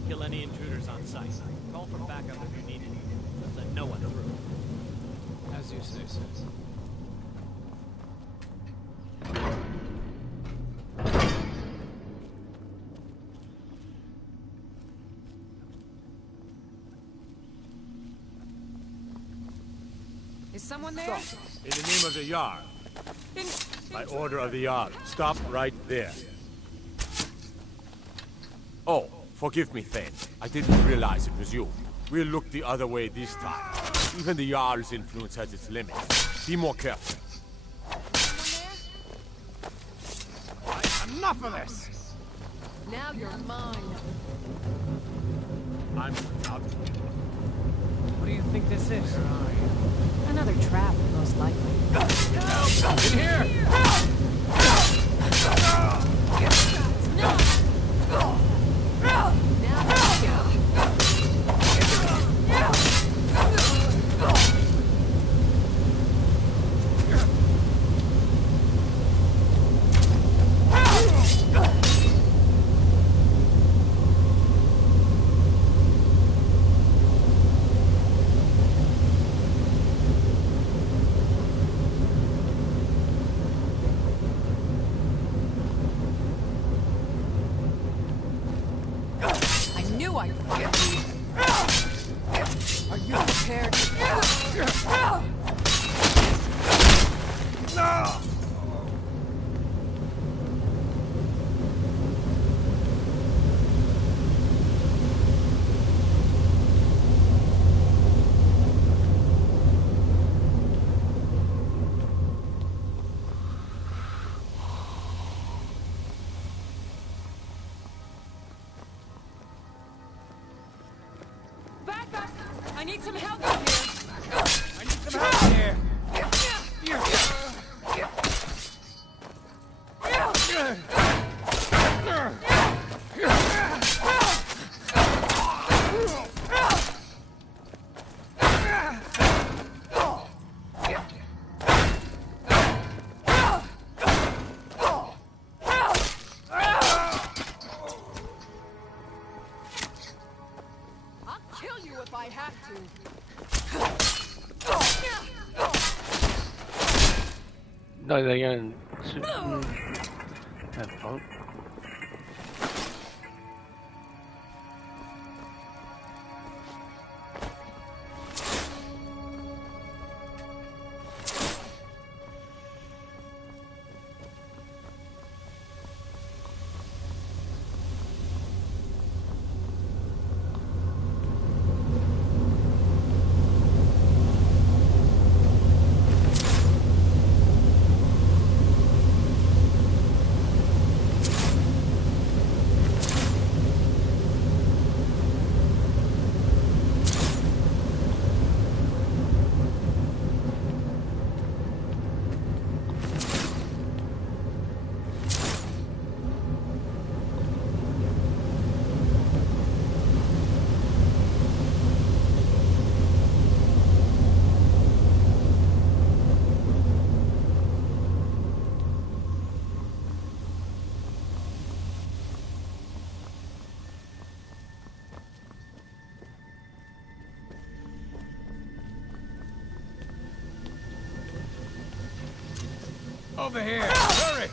Kill any intruders on site. Call for backup if you need it. Let no one through. As you say, sir. Is someone there? Stop. In the name of the Jarl. By order of the Jarl. Stop right there. Oh, forgive me, Thane. I didn't realize it was you. We'll look the other way this time. Even the Jarl's influence has its limits. Be more careful. Enough of this! Now you're mine. I'm out. What do you think this is? Another trap, most likely. In here! No! Now let's go. I fight you? Are you prepared? Back up! I need some help up here! I need some help here! I'll kill you if I have to. No, they're going to have fun. Over here! Hurry!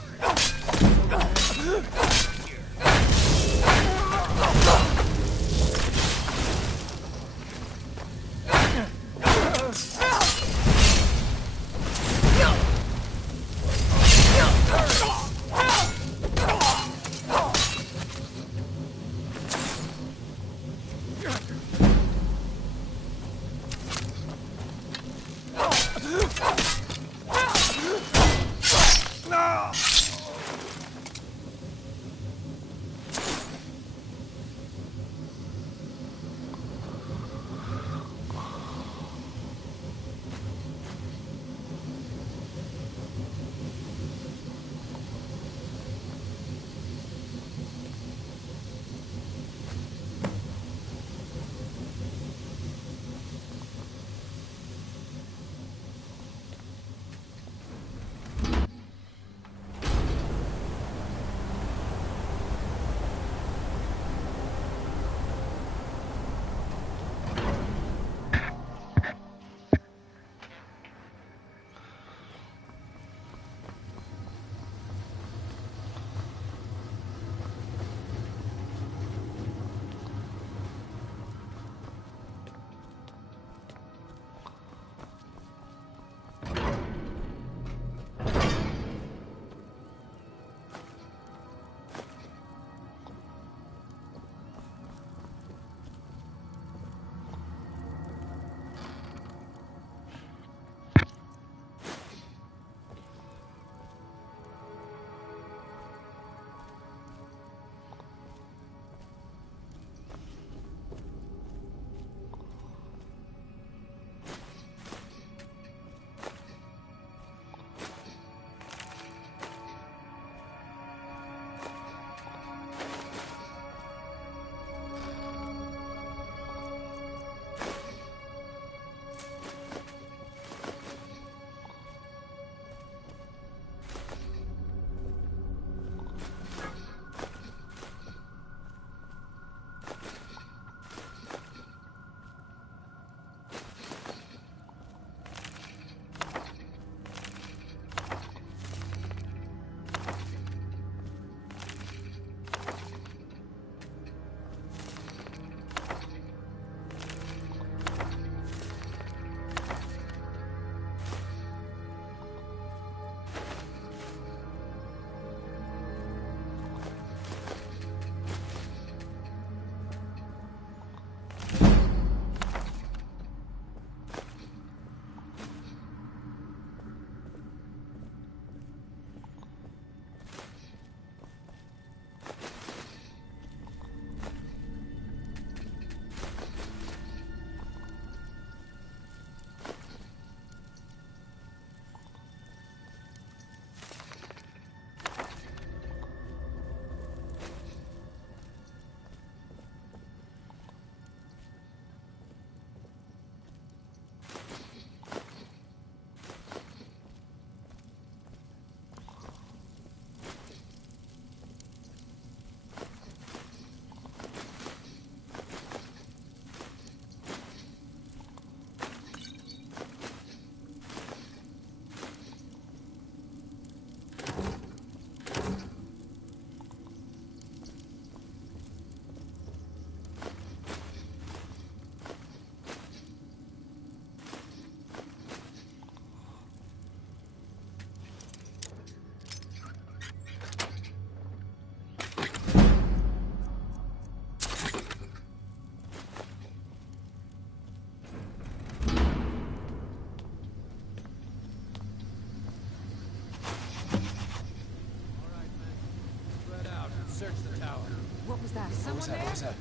someone there?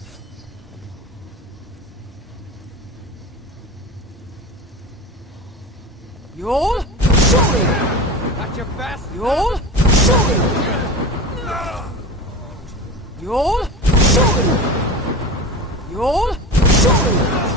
You'll show me! Got your best? You'll show me! You'll show me! You'll show me!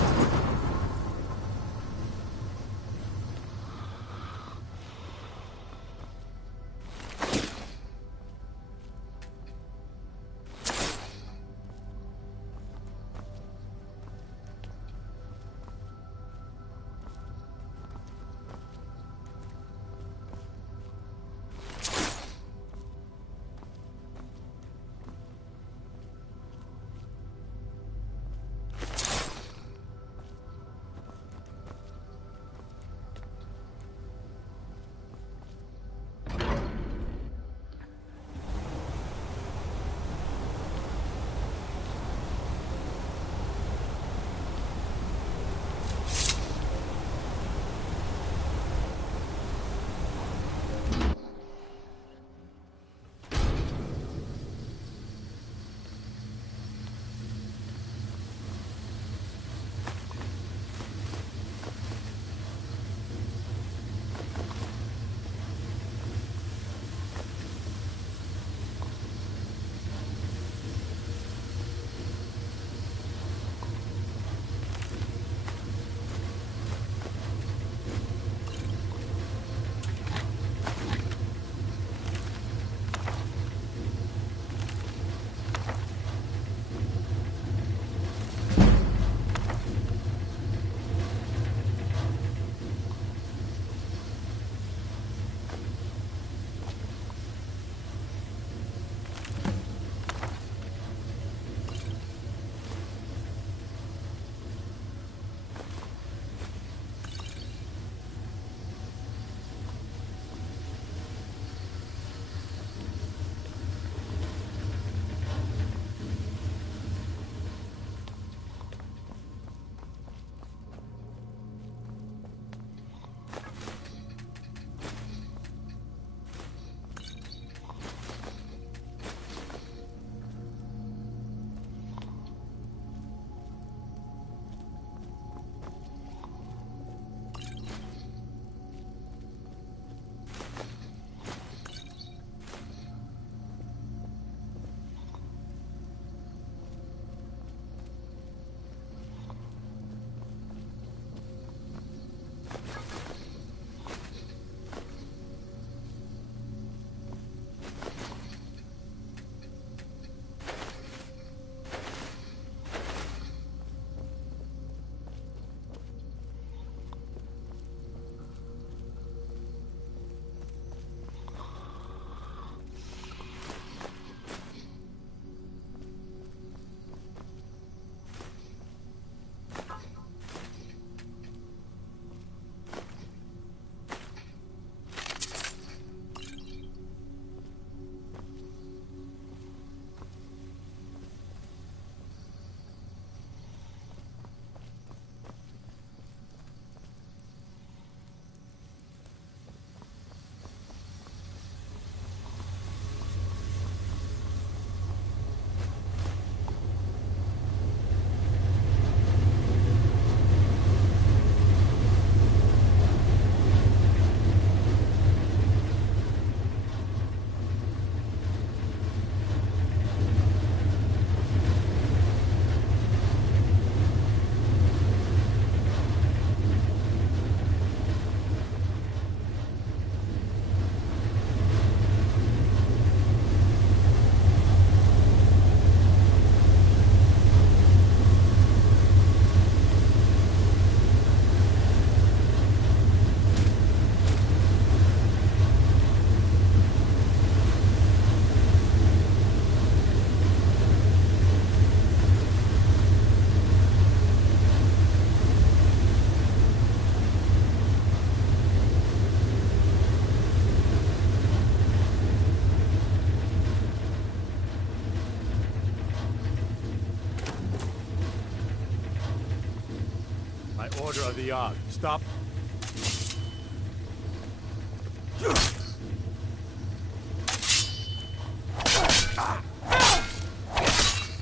Order of the Yard. Stop.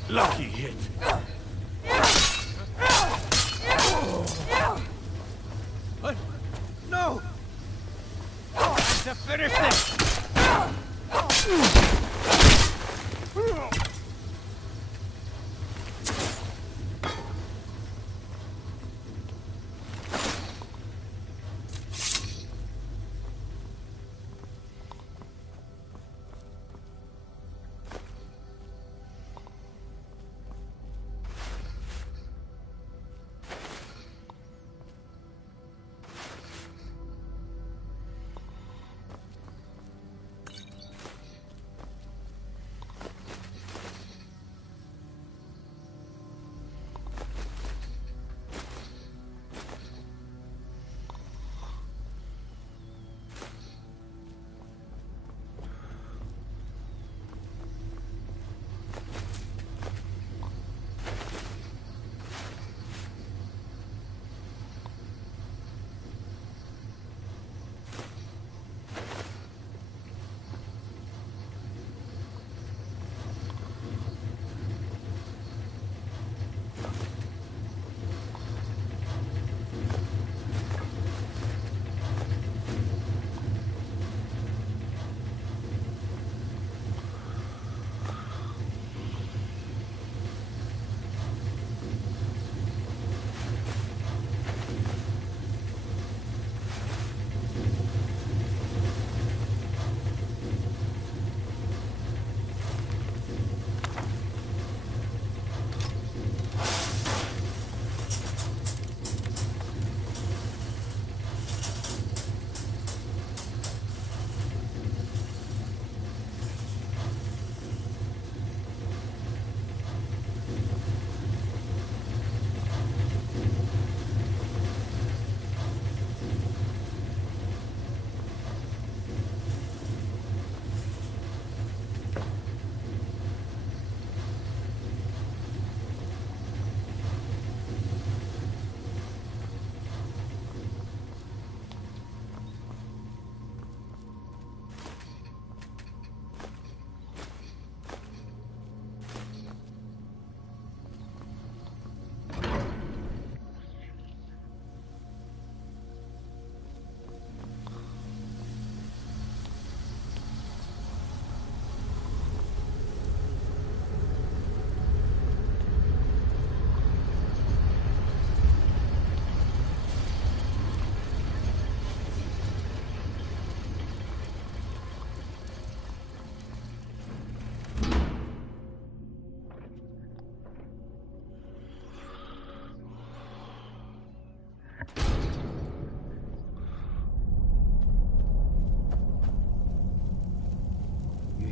Lucky Finish this!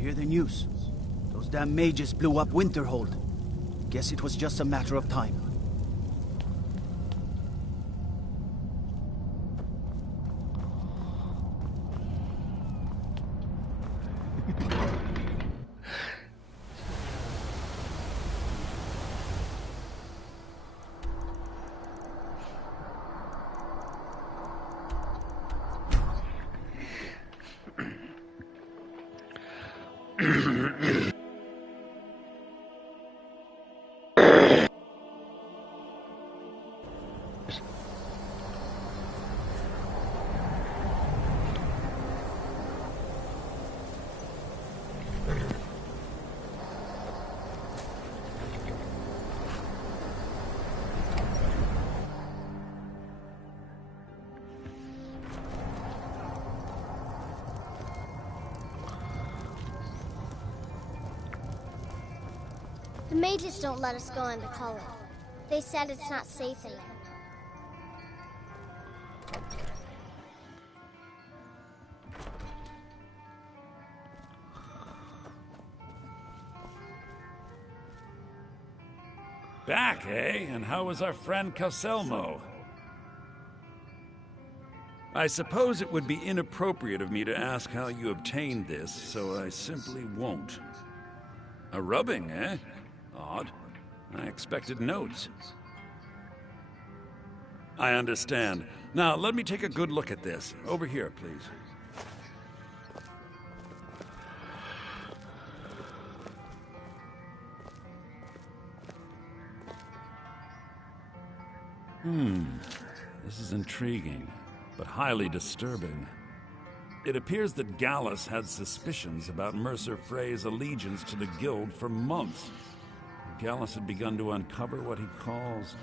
Hear the news? Those damn mages blew up Winterhold. Guess it was just a matter of time. The mages don't let us go into Cullen. They said it's not safe in there. Back, eh? And how was our friend Calselmo? I suppose it would be inappropriate of me to ask how you obtained this, so I simply won't. A rubbing, eh? Odd. I expected notes. I understand. Now, let me take a good look at this. Over here, please. This is intriguing, but highly disturbing. It appears that Gallus had suspicions about Mercer Frey's allegiance to the Guild for months. Gallus had begun to uncover what he calls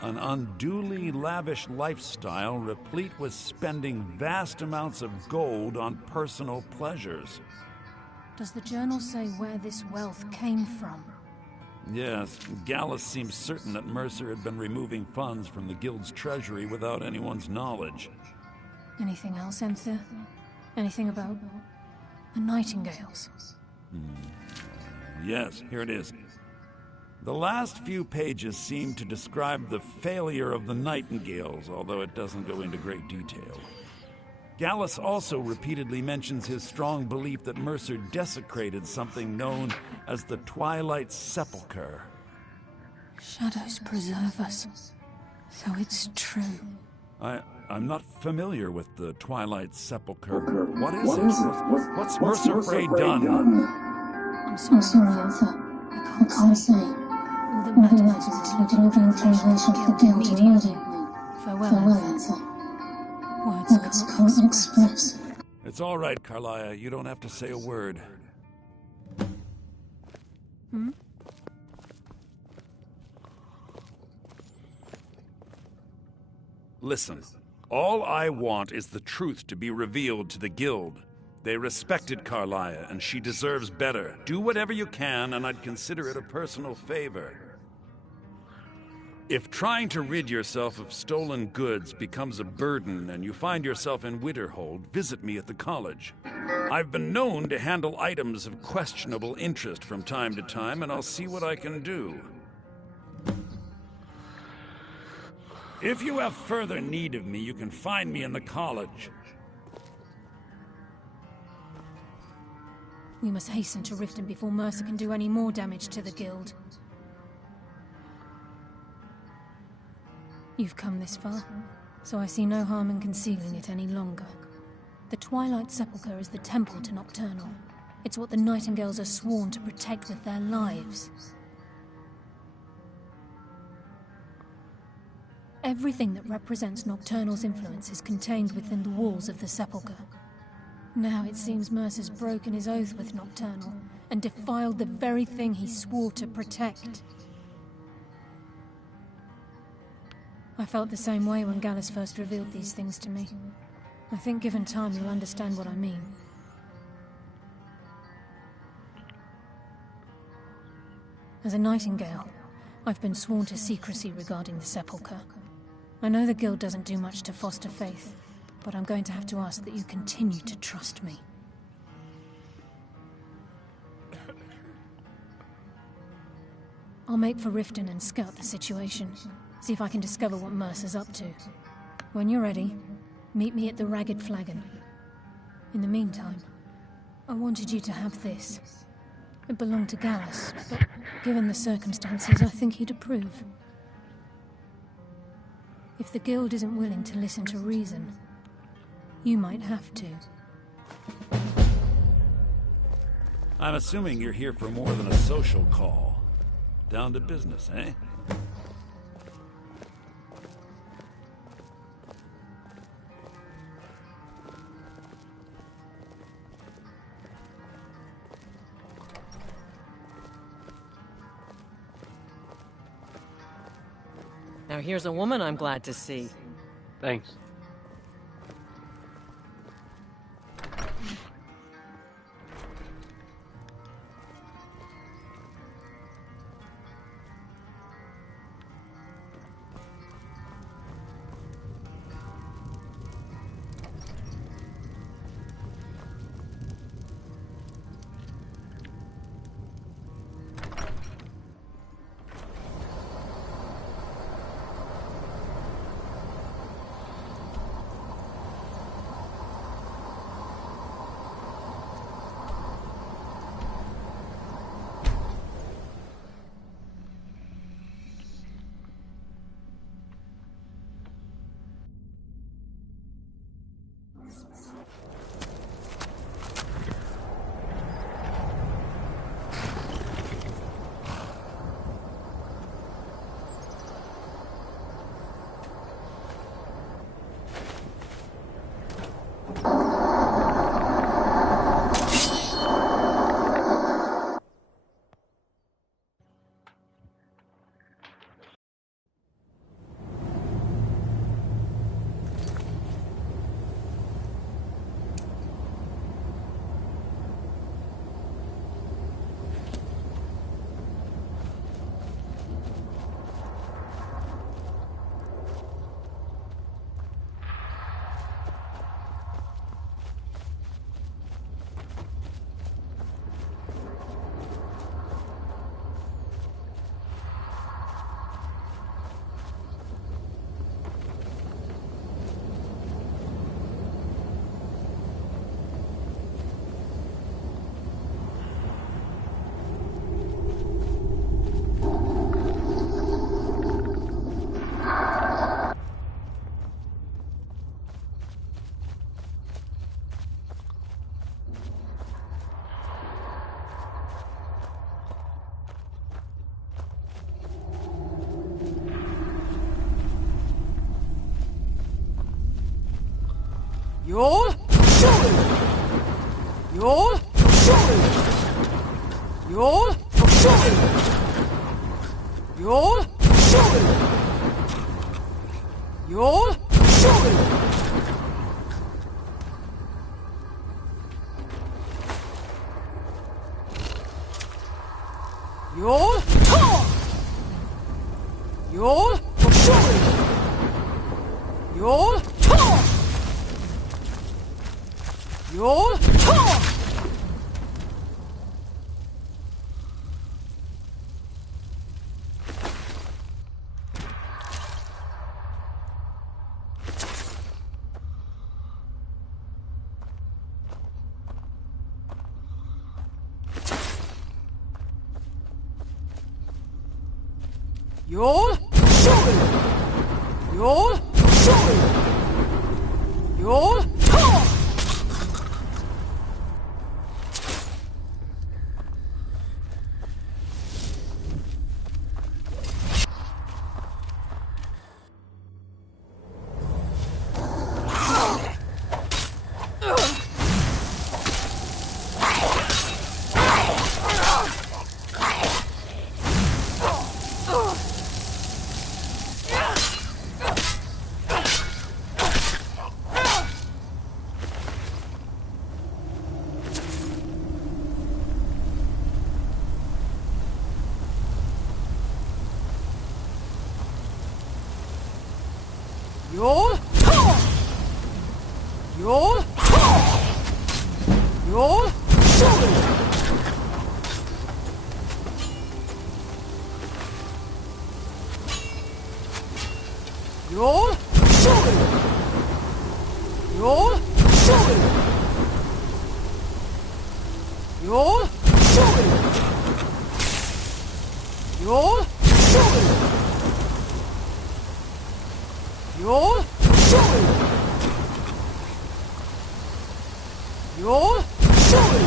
an unduly lavish lifestyle replete with spending vast amounts of gold on personal pleasures. Does the journal say where this wealth came from? Yes, Gallus seems certain that Mercer had been removing funds from the Guild's treasury without anyone's knowledge. Anything else, Enthir? Anything about the Nightingales? Yes, here it is. The last few pages seem to describe the failure of the Nightingales, although it doesn't go into great detail. Gallus also repeatedly mentions his strong belief that Mercer desecrated something known as the Twilight Sepulchre. Shadows preserve us. So it's true. I'm not familiar with the Twilight Sepulchre. What is it? What's Mercer Frey done? I'm sorry, Arthur. I can't say. All that matters is that you didn't translation of the guild immediately. Farewell, Arthur. Words can't express. It's all right, Carlia. You don't have to say a word. Listen. All I want is the truth to be revealed to the Guild. They respected Carlia, and she deserves better. Do whatever you can, and I'd consider it a personal favor. If trying to rid yourself of stolen goods becomes a burden and you find yourself in Winterhold, visit me at the college. I've been known to handle items of questionable interest from time to time, and I'll see what I can do. If you have further need of me, you can find me in the college. We must hasten to Riften before Mercer can do any more damage to the Guild. You've come this far, so I see no harm in concealing it any longer. The Twilight Sepulchre is the temple to Nocturnal. It's what the Nightingales are sworn to protect with their lives. Everything that represents Nocturnal's influence is contained within the walls of the Sepulchre. Now it seems Mercer's broken his oath with Nocturnal and defiled the very thing he swore to protect. I felt the same way when Gallus first revealed these things to me. I think given time you'll understand what I mean. As a Nightingale, I've been sworn to secrecy regarding the Sepulchre. I know the Guild doesn't do much to foster faith, but I'm going to have to ask that you continue to trust me. I'll make for Riften and scout the situation. See if I can discover what Mercer's up to. When you're ready, meet me at the Ragged Flagon. In the meantime, I wanted you to have this. It belonged to Gallus, but given the circumstances, I think he'd approve. If the Guild isn't willing to listen to reason, you might have to. I'm assuming you're here for more than a social call. Down to business, eh? Now here's a woman I'm glad to see. Thanks. You'll shoot. You'll shoot. You'll shoot. You'll shoot. You'll shoot. You'll talk. You'll shoot. You'll talk. You'll talk. You'll shoot. You'll shoot. You'll talk. You'll talk. You'll talk. You'll shoot. You'll shoot. You'll shoot. You'll shoot. You'll shoot. You'll shoot. You'll shoot. You'll shoot.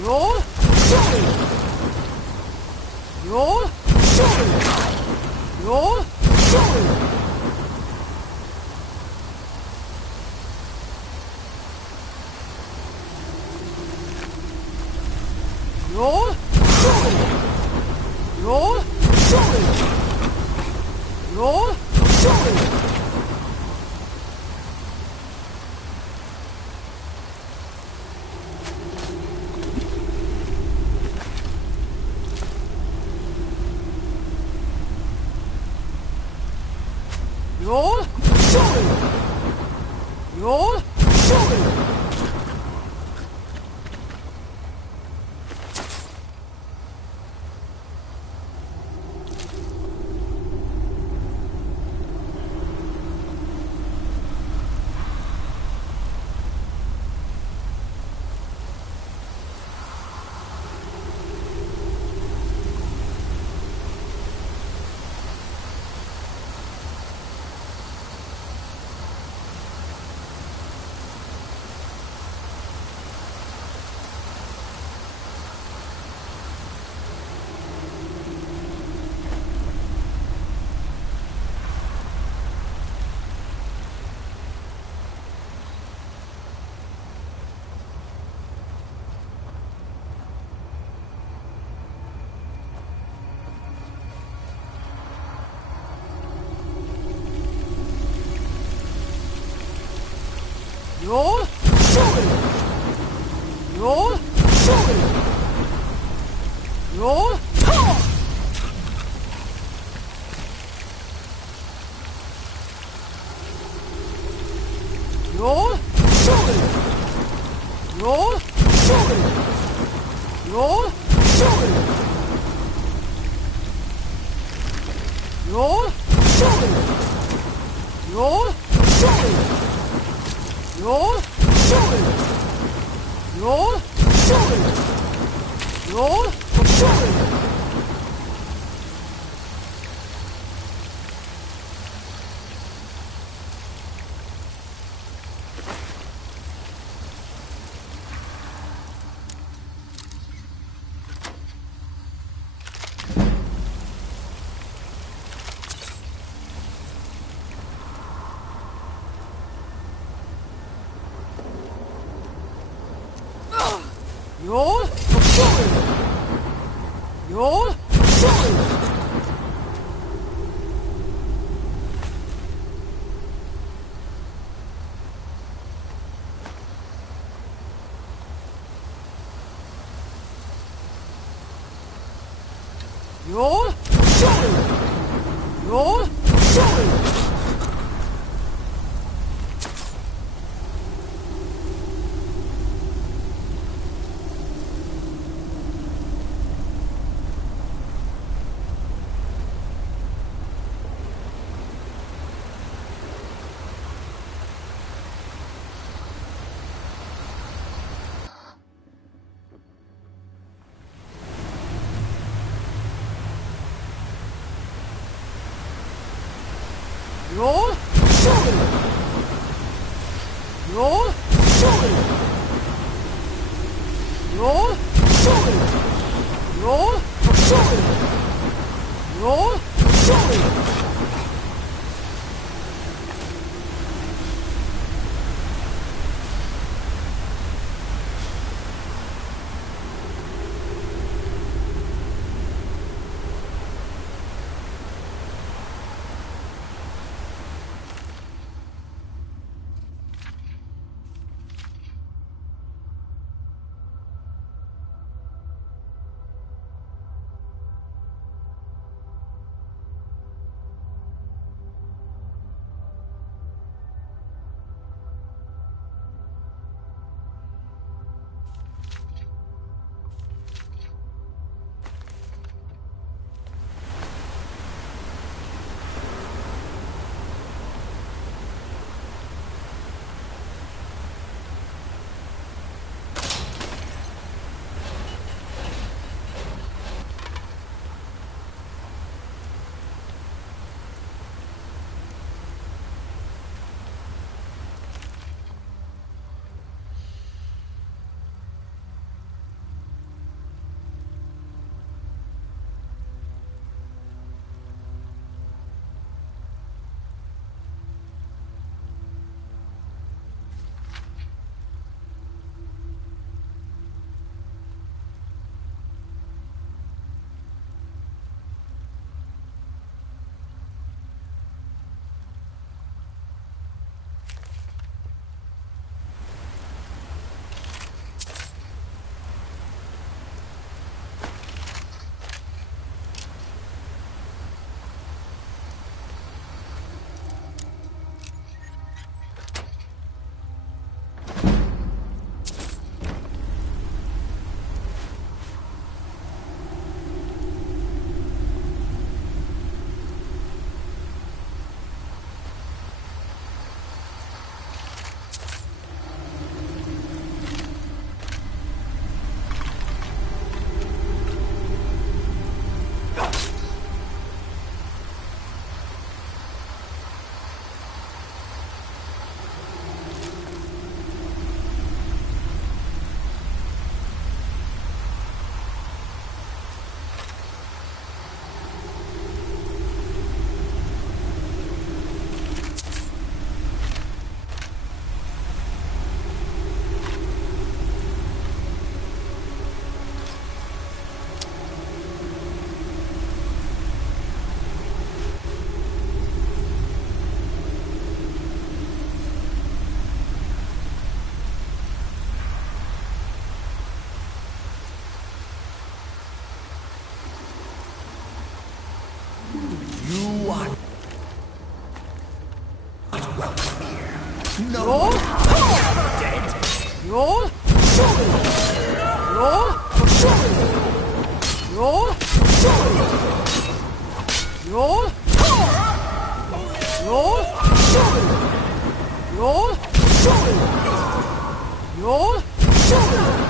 You'll shoot. You'll shoot. You'll shoot. You'll shoot. You'll shoot. You'll shoot. You'll shoot. You'll shoot. You'll shoot. You'll shoot. You'll talk. You'll shoot. You'll shoot. You'll shoot. You'll shoot. You'll shoot. You'll shoot. You'll shoot. You'll shoot. You'll shoot. You'll shoot. You'll shoot. You'll shoot. You'll shoot. You'll shoot. You'll shoot. You'll shoot. You'll shoot. No! Dead! You'll shoot! You'll shoot! You'll shoot! You'll You'll shoot! You'll shoot! You'll shoot!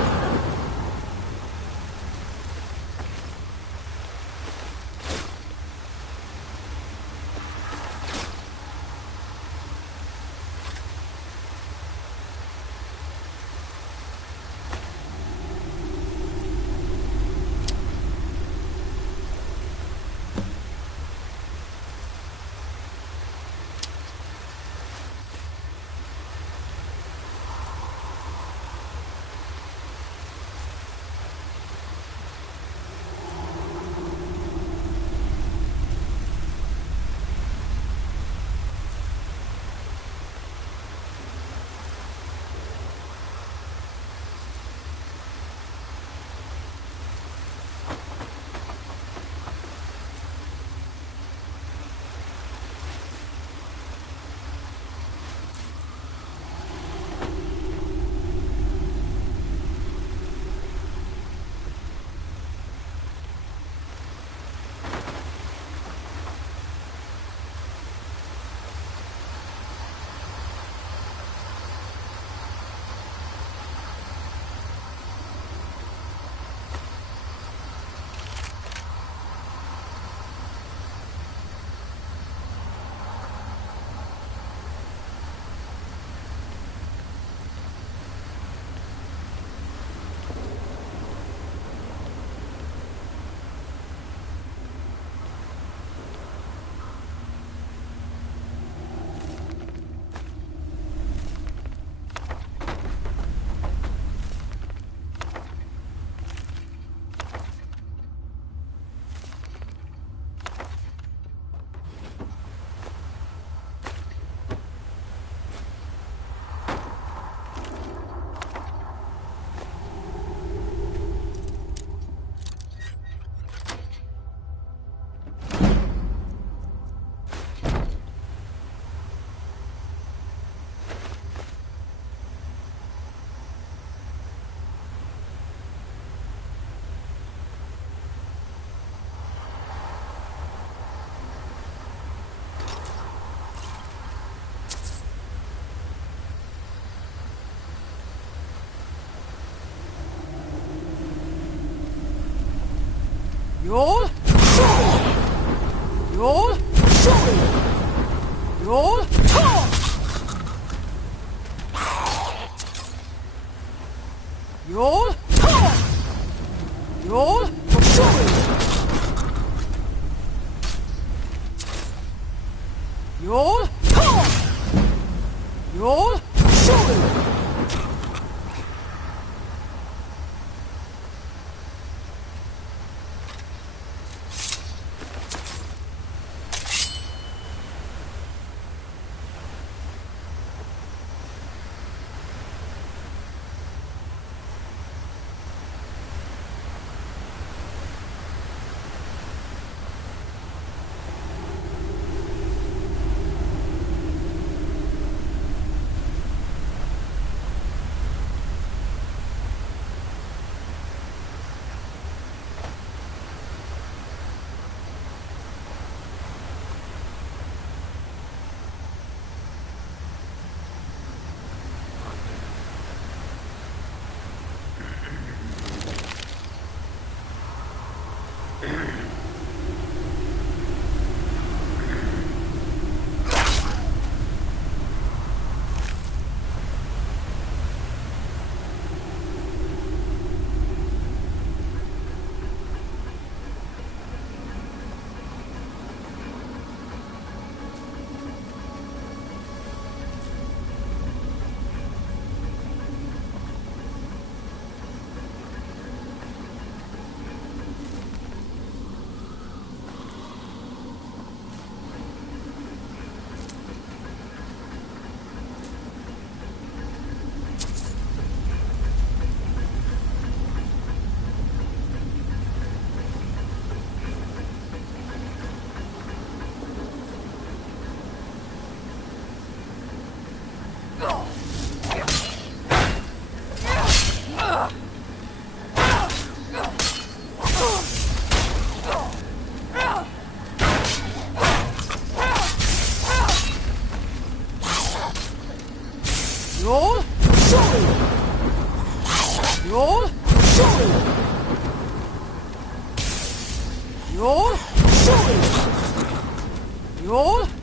Yol! Yol! Yol! Yol! Yol! Yol! Yol! Yol! Yol! Yol! Yol!